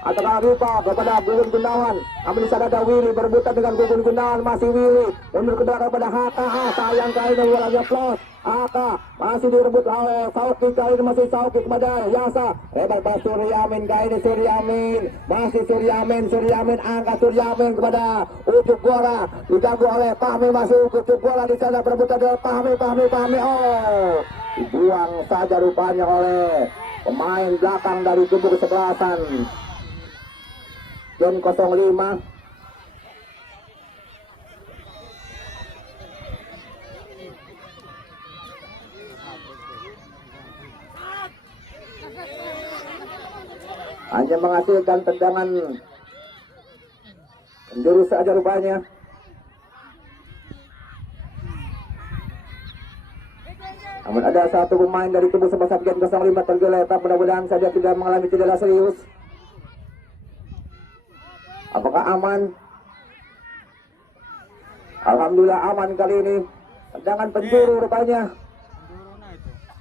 Atau Ripa kepada Gugun Gunawan. Namun di sana ada Willy berbutan dengan Gugun Gunawan. Masih Willy. Mundur ke belakang pada Haka. Sayang kali ini bolanya plus. Haka masih direbut oleh Sauki, kali ini masih Sauki kepada Yasa. Lebar pada Suryamin, kali ini Suryamin. Masih Suryamin angkat Suryamin kepada Ucup Gora. Diganggu oleh Fahmi, masih Ucup Gora di sana berebutan dengan Fahmi. Oh, dibuang saja rupanya oleh pemain belakang dari kubu kesebelasan. Gen 05. Hanya menghasilkan tendangan menjurus saja rupanya. Namun ada satu pemain dari kubu sebelasan Gen 05 tergeletak, mudah-mudahan saja tidak mengalami cedera serius. Apakah aman? Alhamdulillah aman kali ini. Tendangan penjuru rupanya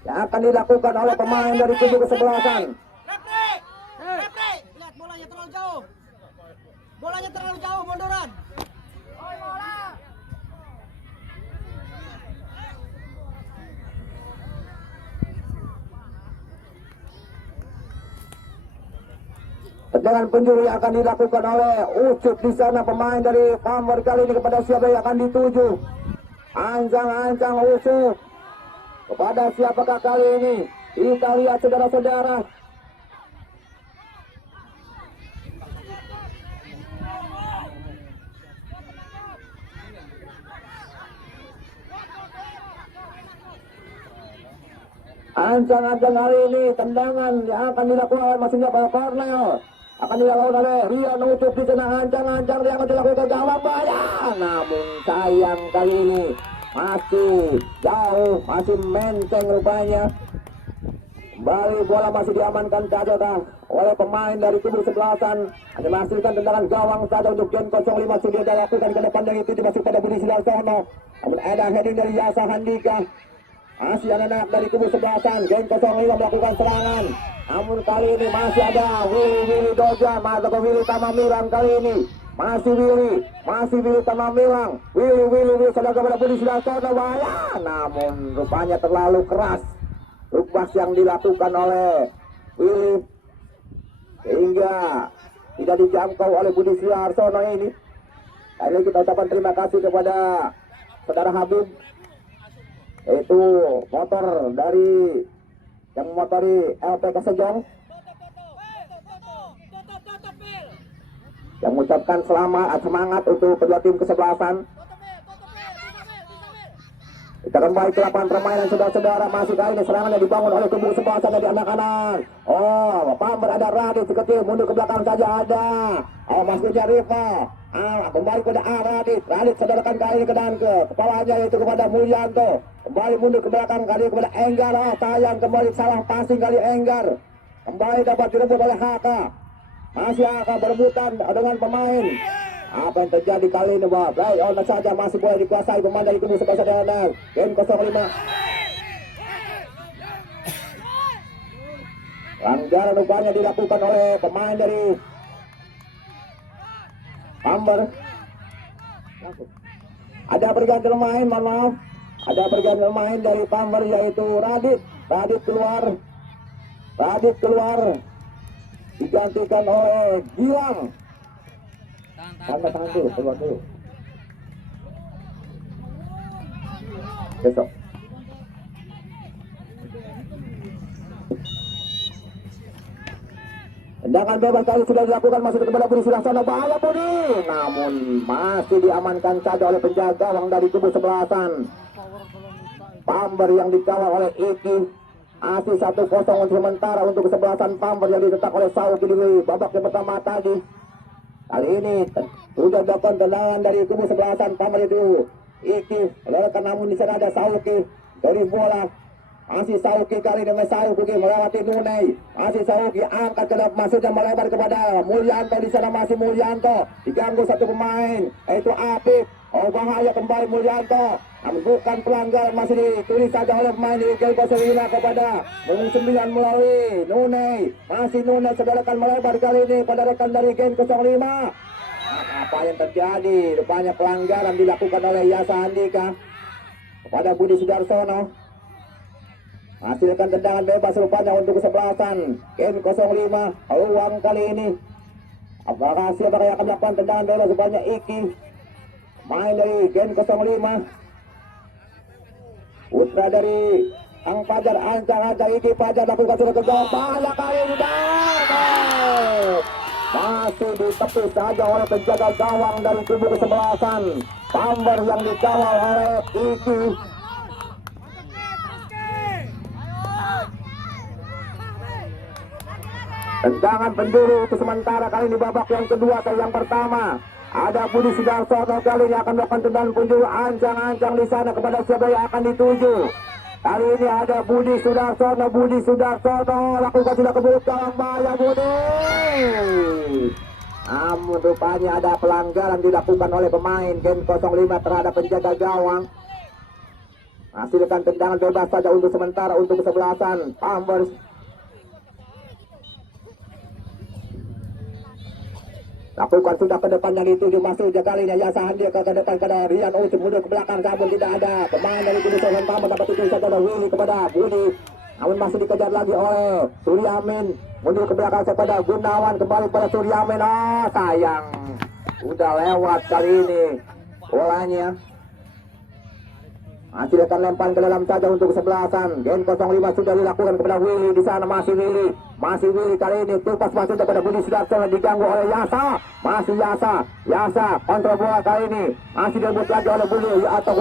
yang akan dilakukan oleh pemain dari kubu kesebelasan. Lihat bolanya terlalu jauh, munduran. Tendangan penjuru yang akan dilakukan oleh Ucup di sana, pemain dari Pamber kali ini kepada siapa yang akan dituju. Ancang Ucup kepada siapakah kali ini? Kita lihat saudara-saudara. Ancang-ancang kali ini tendangan yang akan dilakukan maksudnya pada Cornel akan dilakukan oleh Rian Ucup di sana. Ancang-ancang yang akan dilakukan ke gawang bahaya, namun sayang kali ini masih jauh, masih menceng rupanya. Kembali bola masih diamankan saja oleh pemain dari kubu sebelasan. Hanya menghasilkan tendangan gawang saja untuk Gen 05 sudah dilakukan ke depan dari itu masuk pada Budi Sudarsono. Namun ada heading dari Yasa Handika. Masih anak-anak dari kubu sebelasan. Gen 05 melakukan serangan. Namun kali ini masih ada Willy Dojan masuk ke Willy Tamamilang kali ini. Masih Willy Tamamilang. Willy sudah kepada Budi Sudarsono bahaya. Namun rupanya terlalu keras rukbas yang dilakukan oleh Willy sehingga tidak dijangkau oleh Budi Sudarsono ini. Kali ini kita ucapkan terima kasih kepada saudara Habib, yaitu motor dari yang memotori LPK Sejong, yang mengucapkan semangat untuk kedua tim kesebelasan. Kita kembali ke lapangan permainan saudara-saudara. Masih kali ini serangan yang dibangun oleh kubu sebelasan dari anak-anak. Oh, Pamber ada Radit sekecil mundur ke belakang saja ada. Oh, masih Rifa. Kembali kepada Radit. Radit saudarakan kali ini ke Danke. Kepalanya yaitu kepada Mulyanto. Kembali mundur ke belakang kali ini kepada Enggar. Oh, sayang kembali salah passing kali Enggar. Kembali dapat direbut oleh Haka. Masih Haka berebutan dengan pemain. Apa yang terjadi kali ini, Bob? Play on saja masih boleh dikuasai pemain dari kubu sebelasan DNL. Gen 05. Pelanggaran rupanya dilakukan oleh pemain dari Pamber. Ada pergantian pemain, mohon maaf. Ada pergantian pemain dari Pamber yaitu Radit. Radit keluar. Digantikan oleh Gilang. Tangan dulu, keluar dulu. Besok. Tendangan bebas kali sudah dilakukan masuk kepada Budi Sudarsono, bahaya Budi. Namun masih diamankan saja oleh penjaga gawang dari kubu sebelasan. Pamber yang dikawal oleh Iki. Masih 1-0 untuk sementara untuk kesebelasan Pamber yang dicetak oleh Sauki di babak yang pertama tadi. Kali ini sudah dilakukan tendangan dari kubu sebelasan Pamber itu Iki, namun di sana ada Sauki dari bola. Masih Sauki kali dengan Sauki melewati Nunei. Masih Sauki angkat ke dalam masuknya melebar kepada Mulyanto. Di sana masih Mulyanto diganggu satu pemain yaitu Apik. Oh, bahaya kembali Mulyanto. Namun bukan pelanggaran, masih ditulis saja oleh pemain di Gen 05 kepada 9 melalui Nunei. Masih Nunei saudarakan melebar kali ini pada rekan dari Gen 05. Apa yang terjadi? Rupanya pelanggaran dilakukan oleh Yasa Andika kepada Budi Sudarsono. Hasilkan tendangan bebas rupanya untuk kesebelasan Gen 05. Peluang kali ini apakah siapa yang akan melakukan tendangan bebas rupanya Iki, main dari Gen 05. Putra dari Ang Fajar, ancang-ancang Iki Fajar lakukan sudah ke gawang, bahaya kali ini masih ditepis saja oleh penjaga gawang dari kubu kesebelasan Pamber yang dikawal oleh Iki. Tendangan penjuru untuk sementara kali ini babak yang kedua atau yang pertama. Ada Budi Sudarsono kali ini akan melakukan tendangan penjuru, ancang-ancang di sana kepada siapa yang akan dituju. Kali ini ada Budi Sudarsono lakukan sudah ke belakang, bahaya Budi. Namun rupanya ada pelanggaran dilakukan oleh pemain Gen 05 terhadap penjaga gawang. Hasilkan tendangan bebas saja untuk sementara untuk kesebelasan Pamber. Lakukan sudah ke depan yang itu dimasuk kalinya Yasa Handia ke depan kepada Rian Ucup, mundur ke belakang namun tidak ada pemain dari kubu sebelasan Pamber dapat itu saja oleh Willy kepada Budi. Namun masih dikejar lagi oleh Suryamin, mundur ke belakang kepada Gunawan, kembali pada Suryamin. Oh, sayang udah lewat kali ini bolanya. Masih akan lempar ke dalam saja untuk kesebelasan Gen 05 sudah dilakukan kepada Willy. Di sana masih Willy kali ini tupas masuk kepada Budi Sudarsono, diganggu oleh Yasa. Masih Yasa kontrol bola kali ini masih direbut lagi oleh Budi atau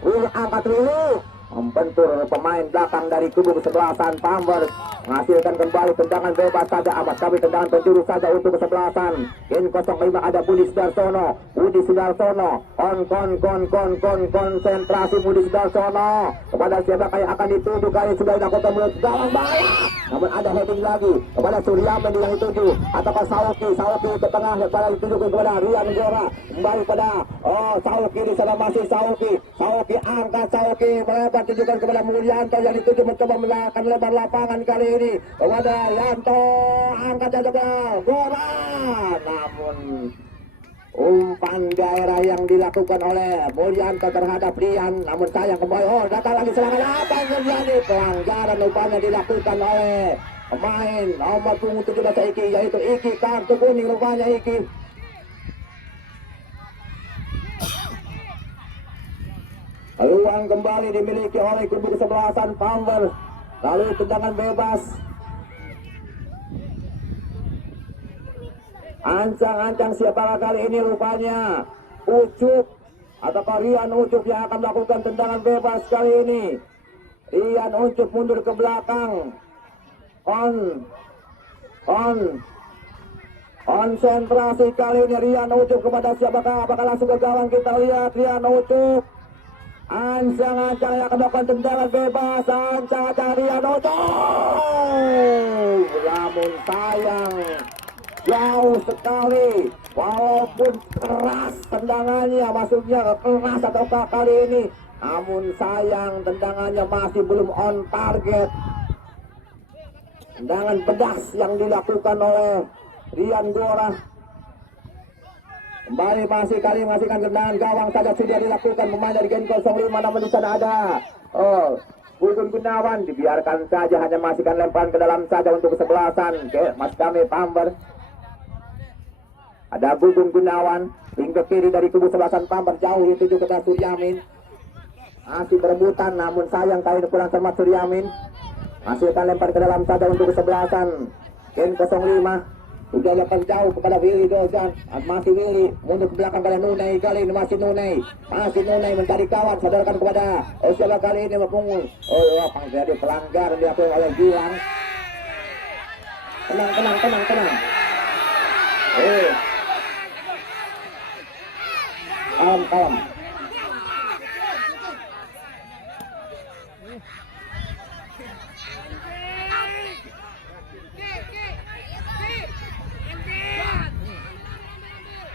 Willy angkat Willy. membentur pemain belakang dari kubu kesebelasan Pamber, menghasilkan kembali tendangan bebas saja. Amat kami tendangan penjuru saja untuk kesebelasan. Gen 05 ada Budi Sudarsono. Budi Sudarsono konsentrasi Budi Sudarsono kepada siapa yang akan dituju, kali sudah dilakukan mulut gawang balik, namun ada heading lagi kepada Suryaman yang dituju, ataukah Sauki ke tengah kepada dituju kepada Rian Gora, kembali pada Sauki di sana, masih Sauki angkat, Sauki melebar tujukan kepada Mulyanto yang dituju, mencoba melakukan lebar lapangan kali ini kepada Yanto, angkat jaga Gora, namun umpan daerah yang dilakukan oleh Mulyanto terhadap Rian, namun sayang kembali. Datang lagi serangan, apa yang terjadi? Pelanggaran rupanya dilakukan oleh pemain nomor punggung 17 Iki, yaitu Iki, kartu kuning rupanya Iki. Peluang kembali dimiliki oleh kubu kesebelasan Pamber. Lalu tendangan bebas. Ancang-ancang siapa kali ini rupanya Ucup atau Rian Ucup yang akan melakukan tendangan bebas kali ini. Rian Ucup mundur ke belakang. Konsentrasi kali ini Rian Ucup kepada siapakah? Apakah langsung ke gawang? Kita lihat Rian Ucup. Ancang-ancang yang akan melakukan tendangan bebas. Ancang-ancang Rian Ucup. Namun sayang, jauh sekali, walaupun keras tendangannya, maksudnya keras ataukah kali ini, namun sayang tendangannya masih belum on target. Tendangan pedas yang dilakukan oleh Rian Gora. Kembali masih kali mengasihkan tendangan gawang saja sudah dilakukan pemain dari Gen 05, namun di sana ada Gugun Gunawan, dibiarkan saja, hanya masihkan lemparan ke dalam saja untuk kesebelasan. Mas kami Pamber. Ada Gugun Gunawan, wing ke kiri dari kubu sebelasan Pamber, jauh dituju ke Suryamin. Masih berebutan, namun sayang kali ini kurang cermat Suryamin. Masih akan lempar ke dalam saja untuk kesebelasan Gen 05. Sudah lepas jauh kepada Willy Dozan. Masih Willy mundur ke belakang pada Nunai, kali ini masih Nunai mencari kawan, sadarkan kepada siapa kali ini mempungut. Apa jadi pelanggaran dilakukan oleh Gilang. Tenang. Kalem.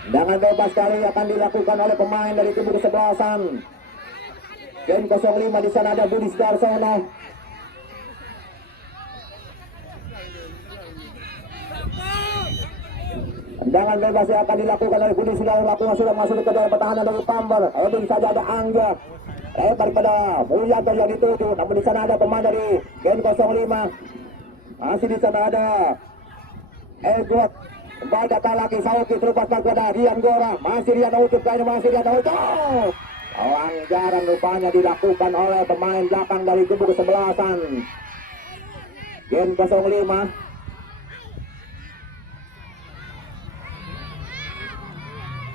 Tendangan bebas kali akan dilakukan oleh pemain dari kubu kesebelasan Gen 05. Di sana ada Budi Sudarsono. Tendangan bebas yang akan dilakukan oleh Budi Sudarsono, sudah masuk ke dalam pertahanan dari Pamber. Heading saja ada Angga. Daripada Mulyanto yang dituju, namun di sana ada pemain dari Gen 05. Masih di sana ada Edward. Kembali datang lagi Sauki, terlepas kepada Rian Gora. Masih Rian Ucup, masih Rian Ucup. Pelanggaran rupanya dilakukan oleh pemain belakang dari kubu kesebelasan Gen 05.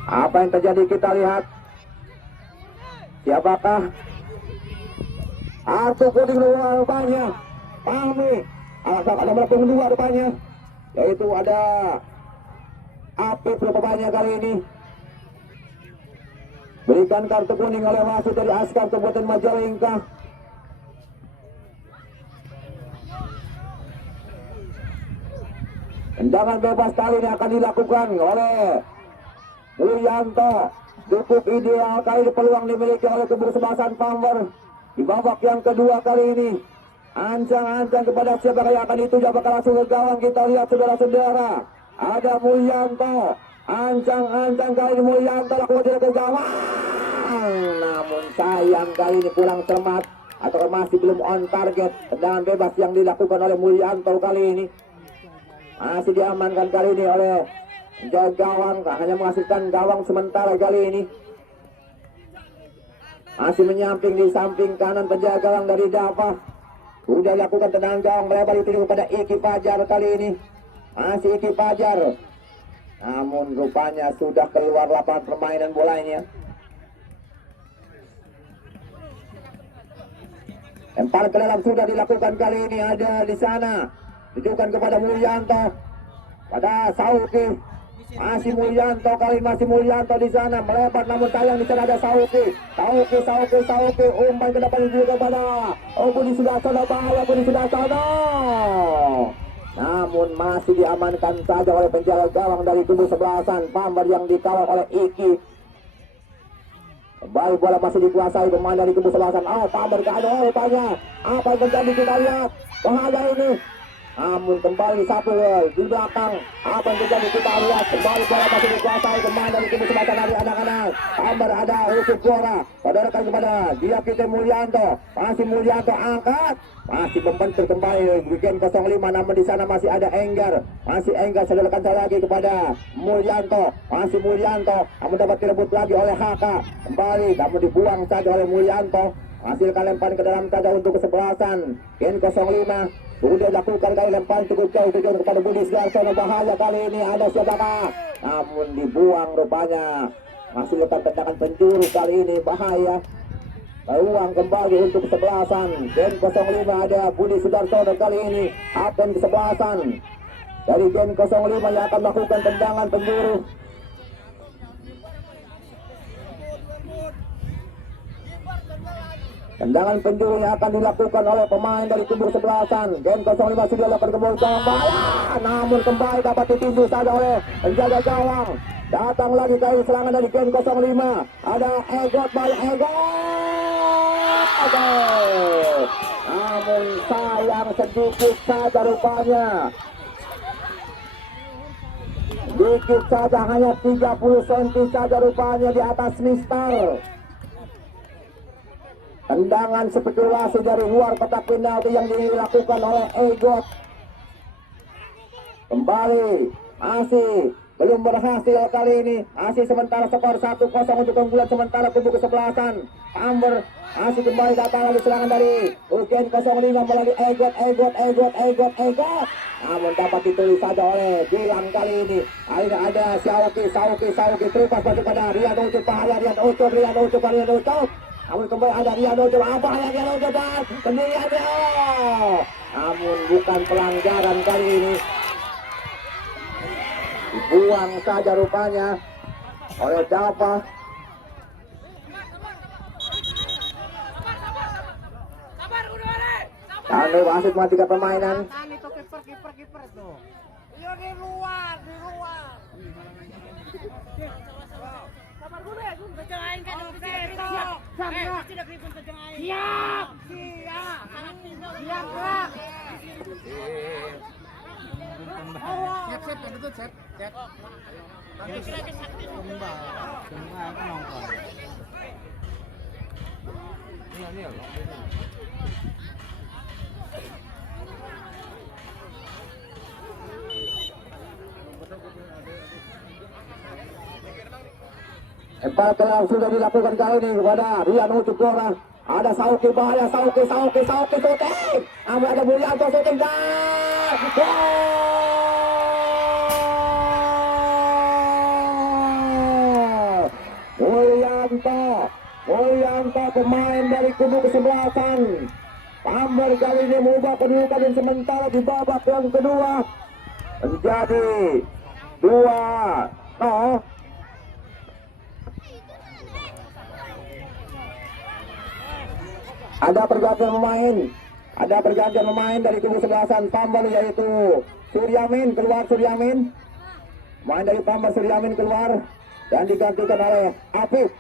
Apa yang terjadi kita lihat. Siapakah? Kartu kuning rupanya Pahmi. Ada melempung dua rupanya, yaitu ada Apip rupanya kali ini. Berikan kartu kuning oleh wasit dari Askar Kabupaten Majalengka. Tendangan bebas kali ini akan dilakukan oleh Mulyanto. Cukup ideal kali ini, peluang dimiliki oleh kubu kesebelasan Pamber di babak yang kedua kali ini. Ancang-ancang kepada siapa yang akan dituju, apakah langsung ke gawang? Kita lihat saudara-saudara. Ada Mulyanto, ancang-ancang kali ini Mulyanto lakukan ke gawang, namun sayang kali ini kurang cermat atau masih belum on target. Tendangan bebas yang dilakukan oleh Mulyanto kali ini masih diamankan kali ini oleh penjaga gawang, hanya menghasilkan gawang sementara kali ini. Masih menyamping di samping kanan penjaga gawang dari Dava. Sudah lakukan tendangan gawang melebar itu kepada Iki Fajar kali ini. Masih Iki Fajar, namun rupanya sudah keluar lapangan permainan bolanya. Lempar ke dalam sudah dilakukan kali ini, ada di sana. Tujukan kepada Mulyanto. Pada Sauki. Masih Mulyanto, masih Mulyanto di sana melebar, namun sayang di sana ada Sauki. Umpan ke depan juga kepada Budi Sudarsono, bahaya Budi Sudarsono. Namun masih diamankan saja oleh penjaga gawang dari kubu sebelasan Pambar yang dikawal oleh Iki. Kembali bola masih dikuasai pemain dari kubu sebelasan. Pambar keadaan rupanya. Apa yang terjadi kita lihat. Bahaya ini. Namun kembali satu di belakang. Apa yang terjadi kita lihat. Kembali bola masih dikuasai pemain dari kubu sebelasan dari anak-anak. Pambar ada Ucup Suara. Saudarakan kepada dia kita Mulyanto. Masih Mulyanto angkat. Masih membentur kembali bikin 05, namun di sana masih ada Enggar. Masih Enggar, saudarakan lagi kepada Mulyanto. Masih Mulyanto, namun dapat direbut lagi oleh Haka. Kembali, namun dibuang saja oleh Mulyanto. Hasilkan lemparan ke dalam saja untuk kesebelasan Gen 05. Kemudian lakukan kali lemparan cukup jauh tujuan kepada Budi Sudarsono. Bahaya kali ini, ada siapakah? Namun dibuang rupanya. Masih letak tendangan penjuru kali ini, bahaya. Peluang kembali untuk kesebelasan Gen 05, ada Budi Sudarsono kali ini. Akan kesebelasan dari Gen 05 yang akan melakukan tendangan penjuru. Tendangan penjuru yang akan dilakukan oleh pemain dari kubu sebelasan Gen 05 sudah lakukan kebocoran bahaya, namun kembali dapat ditinju saja oleh penjaga gawang. Datang lagi kali serangan dari Gen 05. Ada Egot, namun sayang sedikit saja rupanya. Sedikit saja, hanya 30 cm saja rupanya di atas Mister. Tendangan spekulasi dari luar kotak penalti yang dilakukan oleh Egot. Kembali masih belum berhasil kali ini. Masih sementara skor 1-0 untuk keunggulan sementara kubu kesebelasan Pambar. Masih kembali datang lagi serangan dari Gen 05 melalui Egot. Namun dapat ditulis saja oleh Gilang kali ini. Akhirnya ada Sauki terupas masuk pada Rian Ucup. Bahaya Rian Ucup. Namun kembali ada Rian Ucup. Apa yang Rian Ucup dan pendirian dia. Namun bukan pelanggaran kali ini. Dibuang saja rupanya oleh Dava. Lalu wasit matikan permainan. Itu kiper tuh. Iya di luar. Sabar gue deh, gue kejangain kan dulu siap. Tidak ribut kejangain. Siap. Gerak. Siap, betul, siap. Empat telah sudah dilakukan kali ini kepada Rian Ucup Suara. Ada Sauki, bahaya Sauki syuting. Namun ada Mulyanto syuting dan Mulyanto pemain dari kubu kesebelasan Pambar kali ini mengubah kedudukan yang sementara di babak yang kedua menjadi 2-0. Ada pergantian pemain dari kubu sebelasan Pambar, yaitu Suryamin keluar. Pemain dari Pambar Suryamin keluar dan digantikan oleh Afif.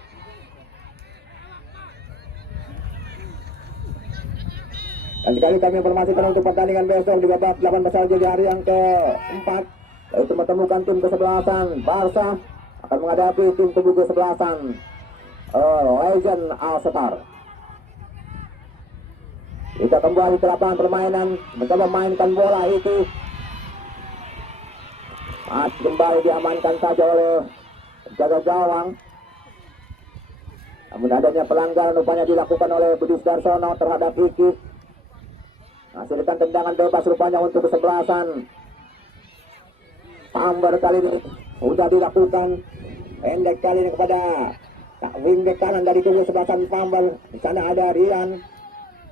Dan sekali kami informasikan untuk pertandingan besok di babak 8 besar di hari yang keempat, yaitu menemukan tim kesebelasan Barca akan menghadapi tim kubu kesebelasan Legend All-Star. Kita kembali ke lapangan permainan, mencoba mainkan bola itu. Kembali diamankan saja oleh penjaga gawang. Namun adanya pelanggaran rupanya dilakukan oleh Budi Sudarsono terhadap Iki. Hasilkan tendangan bebas rupanya untuk kesebelasan Pambar kali ini. Sudah dilakukan pendek kali ini kepada wingback kanan dari kubu kesebelasan Pambar. Di sana ada Rian.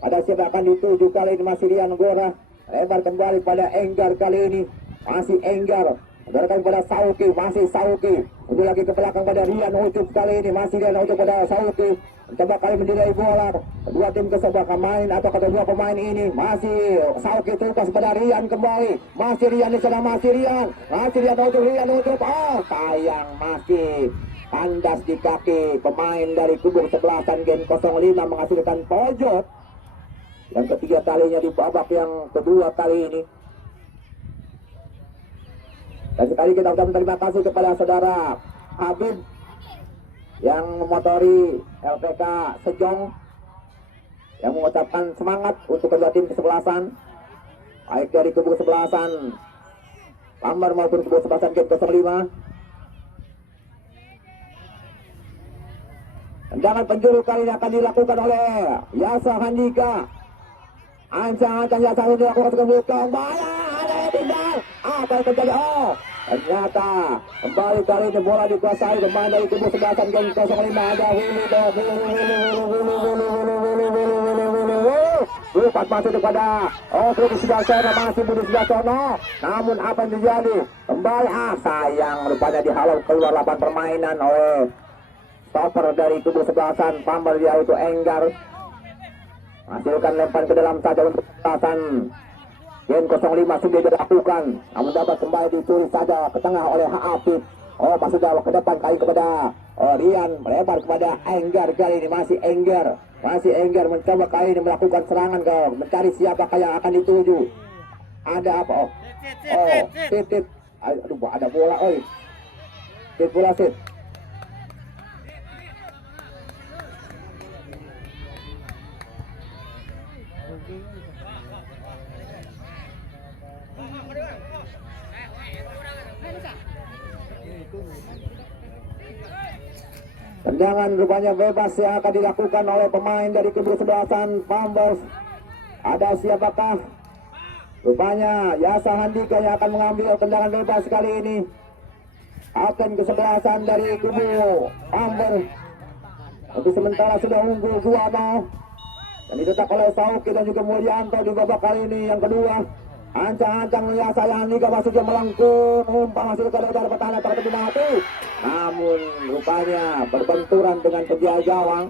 Pada siapa akan dituju kali ini masih Rian Gora. Lebar kembali pada Enggar kali ini. Masih Enggar. Berikan kepada Sauki, masih Sauki. Untuk lagi ke belakang pada Rian Ucup kali ini. Masih Rian Ucup pada Sauki. Coba kali mendelay bola. Kedua tim kesebelah main atau kedua pemain ini. Masih Sauki tugas pada Rian kembali. Masih Rian di sana, masih Rian. Masih Rian Ucup. Oh, sayang masih kandas di kaki pemain dari kubu sebelasan Gen 05 menghasilkan pojok. Yang ketiga kalinya di babak yang kedua kali ini. Dan sekali kita ucapkan terima kasih kepada saudara Habib yang memotori LPK Sejong, yang mengucapkan semangat untuk kedua tim kesebelasan, baik dari kubu kesebelasan Pambar maupun kubu kesebelasan Gen 05. Tendangan penjuru kali ini akan dilakukan oleh Yasa Handika. Ancang-ancang Yasa Handika dilakukan ke belakang. Ada yang tinggal. Apa yang terjadi? Oh, ternyata kembali kali ini bola dikuasai pemain dari kubu sebelasan Gen 05. Ada Lupat masuk kepada Budi Sudarsono, masih Budi Sudarsono. Namun apa yang terjadi? Kembali sayang rupanya dihalau keluar lapangan permainan oleh stopper dari kubu sebelasan Pambar, yaitu Enggar. Hasilkan lempar ke dalam saja untuk sebelasan Gen 05 sudah dilakukan, namun dapat kembali dicuri saja ke tengah oleh Hafid. Oh, masuk ke depan kali kepada Rian, melebar kepada Enggar kali ini. Masih Enggar mencoba kali ini melakukan serangan ke mencari siapakah yang akan dituju. Ada apa? Titip. Aduh, ada bola, oi. Titip bola, sit. Tendangan rupanya bebas yang akan dilakukan oleh pemain dari kubu sebelasan Pambos. Ada siapakah? Rupanya Yasa Handika yang akan mengambil tendangan bebas kali ini. Akan kesebelasan dari kubu Pambos. Untuk sementara sudah unggul 2-0. Dan ditetap oleh Sauki dan juga Mulyanto di babak kali ini yang kedua. Ancang-ancang Yasa Handika masuknya melengkung, umpan masuk ke dalam pertahanan terhadap mati. Namun rupanya berbenturan dengan penjaga gawang.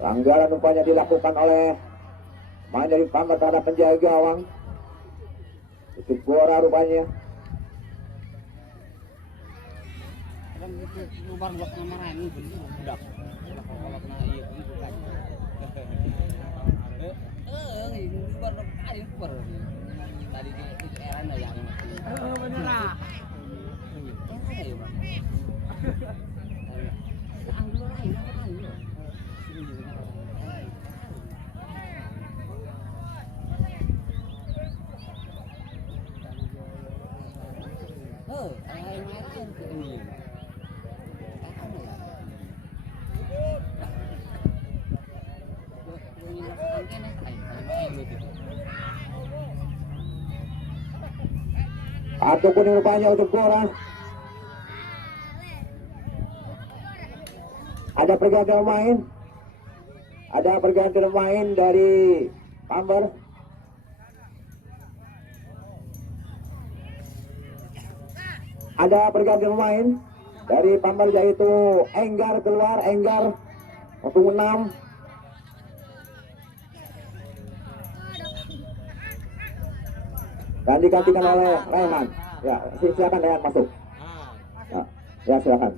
Pelanggaran rupanya dilakukan oleh main dari Pambar terhadap penjaga gawang. Itu Gora rupanya. Satu kuning rupanya untuk Gora. Ada pergantian pemain. Ada pergantian pemain dari Pambar. Ada pergantian pemain dari Pambar, yaitu Enggar keluar. Enggar untuk 6. Dan digantikan oleh Rehan. Ya, silakan Rehan masuk. Ya, silakan.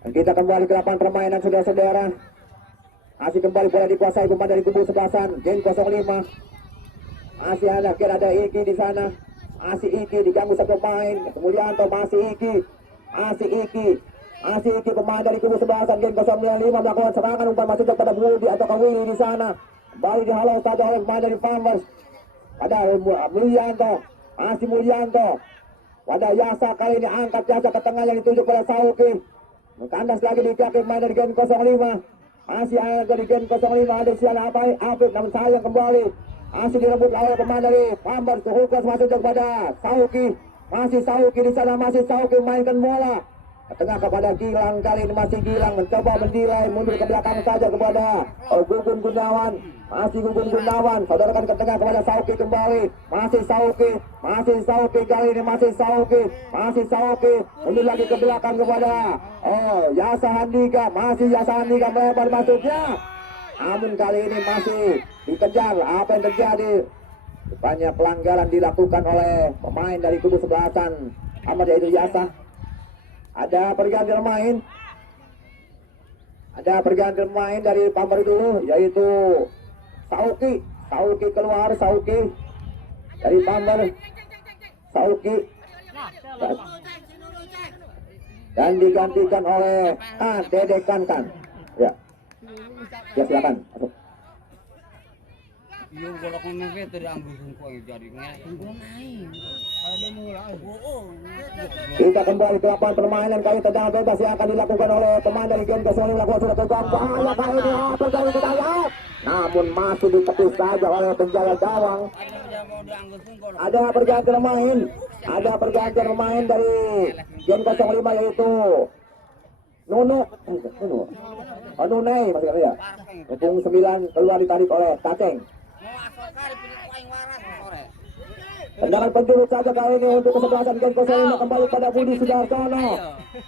Dan kita kembali ke lapangan permainan saudara-saudara. Masih kembali bola dikuasai pemain dari kubu sebelasan Gen 05. Masih ada Iki di sana. Masih Iki diganggu satu pemain. Mulyanto, masih Iki pemain dari kubu sebelasan Gen 05 melakukan serangan, umpan masuk kepada Budi atau Willy di sana. Kembali dihalau saja oleh pemain dari Pambar. Ada Mulyanto, masih Mulyanto. Pada Yasa kali ini angkat Yasa ke tengah yang dituju pada Sauki. Kandas lagi di kaki pemain dari Gen 05. Masih ada di game 05 ada sial Afif namun sayang kembali. Masih direbut oleh pemain dari Pambar. Hukas masuk kepada Sauki. Masih Sauki di sana, masih Sauki mainkan bola. Tengah kepada Gilang, kali ini masih Gilang mencoba mendelay mundur ke belakang saja kepada Gugun Gunawan. Masih Gugun Gunawan, saudarakan ke tengah kepada Sauki kembali. Masih Sauki kali ini masih Sauki mundur lagi ke belakang kepada Yasa Handika. Masih Yasa Handika melebar masuknya. Namun kali ini masih dikejar. Apa yang terjadi? Banyak pelanggaran dilakukan oleh pemain dari kubu sebelasan Ahmad yaitu Yasa. Ada pergantian pemain dari Pambar dulu yaitu Sauki keluar, Sauki dari Pambar, Sauki dan digantikan oleh Dede Kankan. Ya silakan masuk. Yung kalau kami itu diambil semua jadi Kita kembali ke lapangan permainan kali tendangan bebas yang akan dilakukan oleh pemain dari game Kesel yang sudah tergolong bahaya kali ini terjadi kita lihat. Namun masih ditepis saja oleh penjaga gawang. Ada pergantian pemain dari game 05 yaitu Nunei maksudnya ya. Punggung 9 keluar ditarik oleh Taceng. Tendangan penjuru saja kali ini untuk kesebelasan game 05 kembali pada Budi Sudarsono.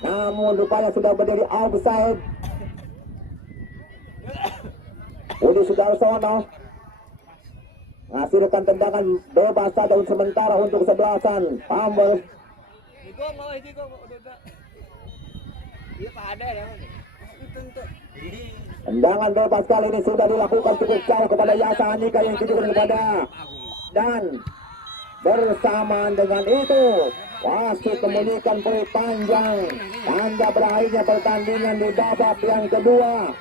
Namun rupanya sudah berdiri offside. Budi Sudarsono menghasilkan tendangan bebas saja untuk sementara untuk kesebelasan Pambar. Tendangan bebas kali ini sudah dilakukan cukup jauh kepada Yasa Handika yang ditujukan kepada dan bersamaan dengan itu wasit memberikan peluit panjang tanda berakhirnya pertandingan di babak yang kedua.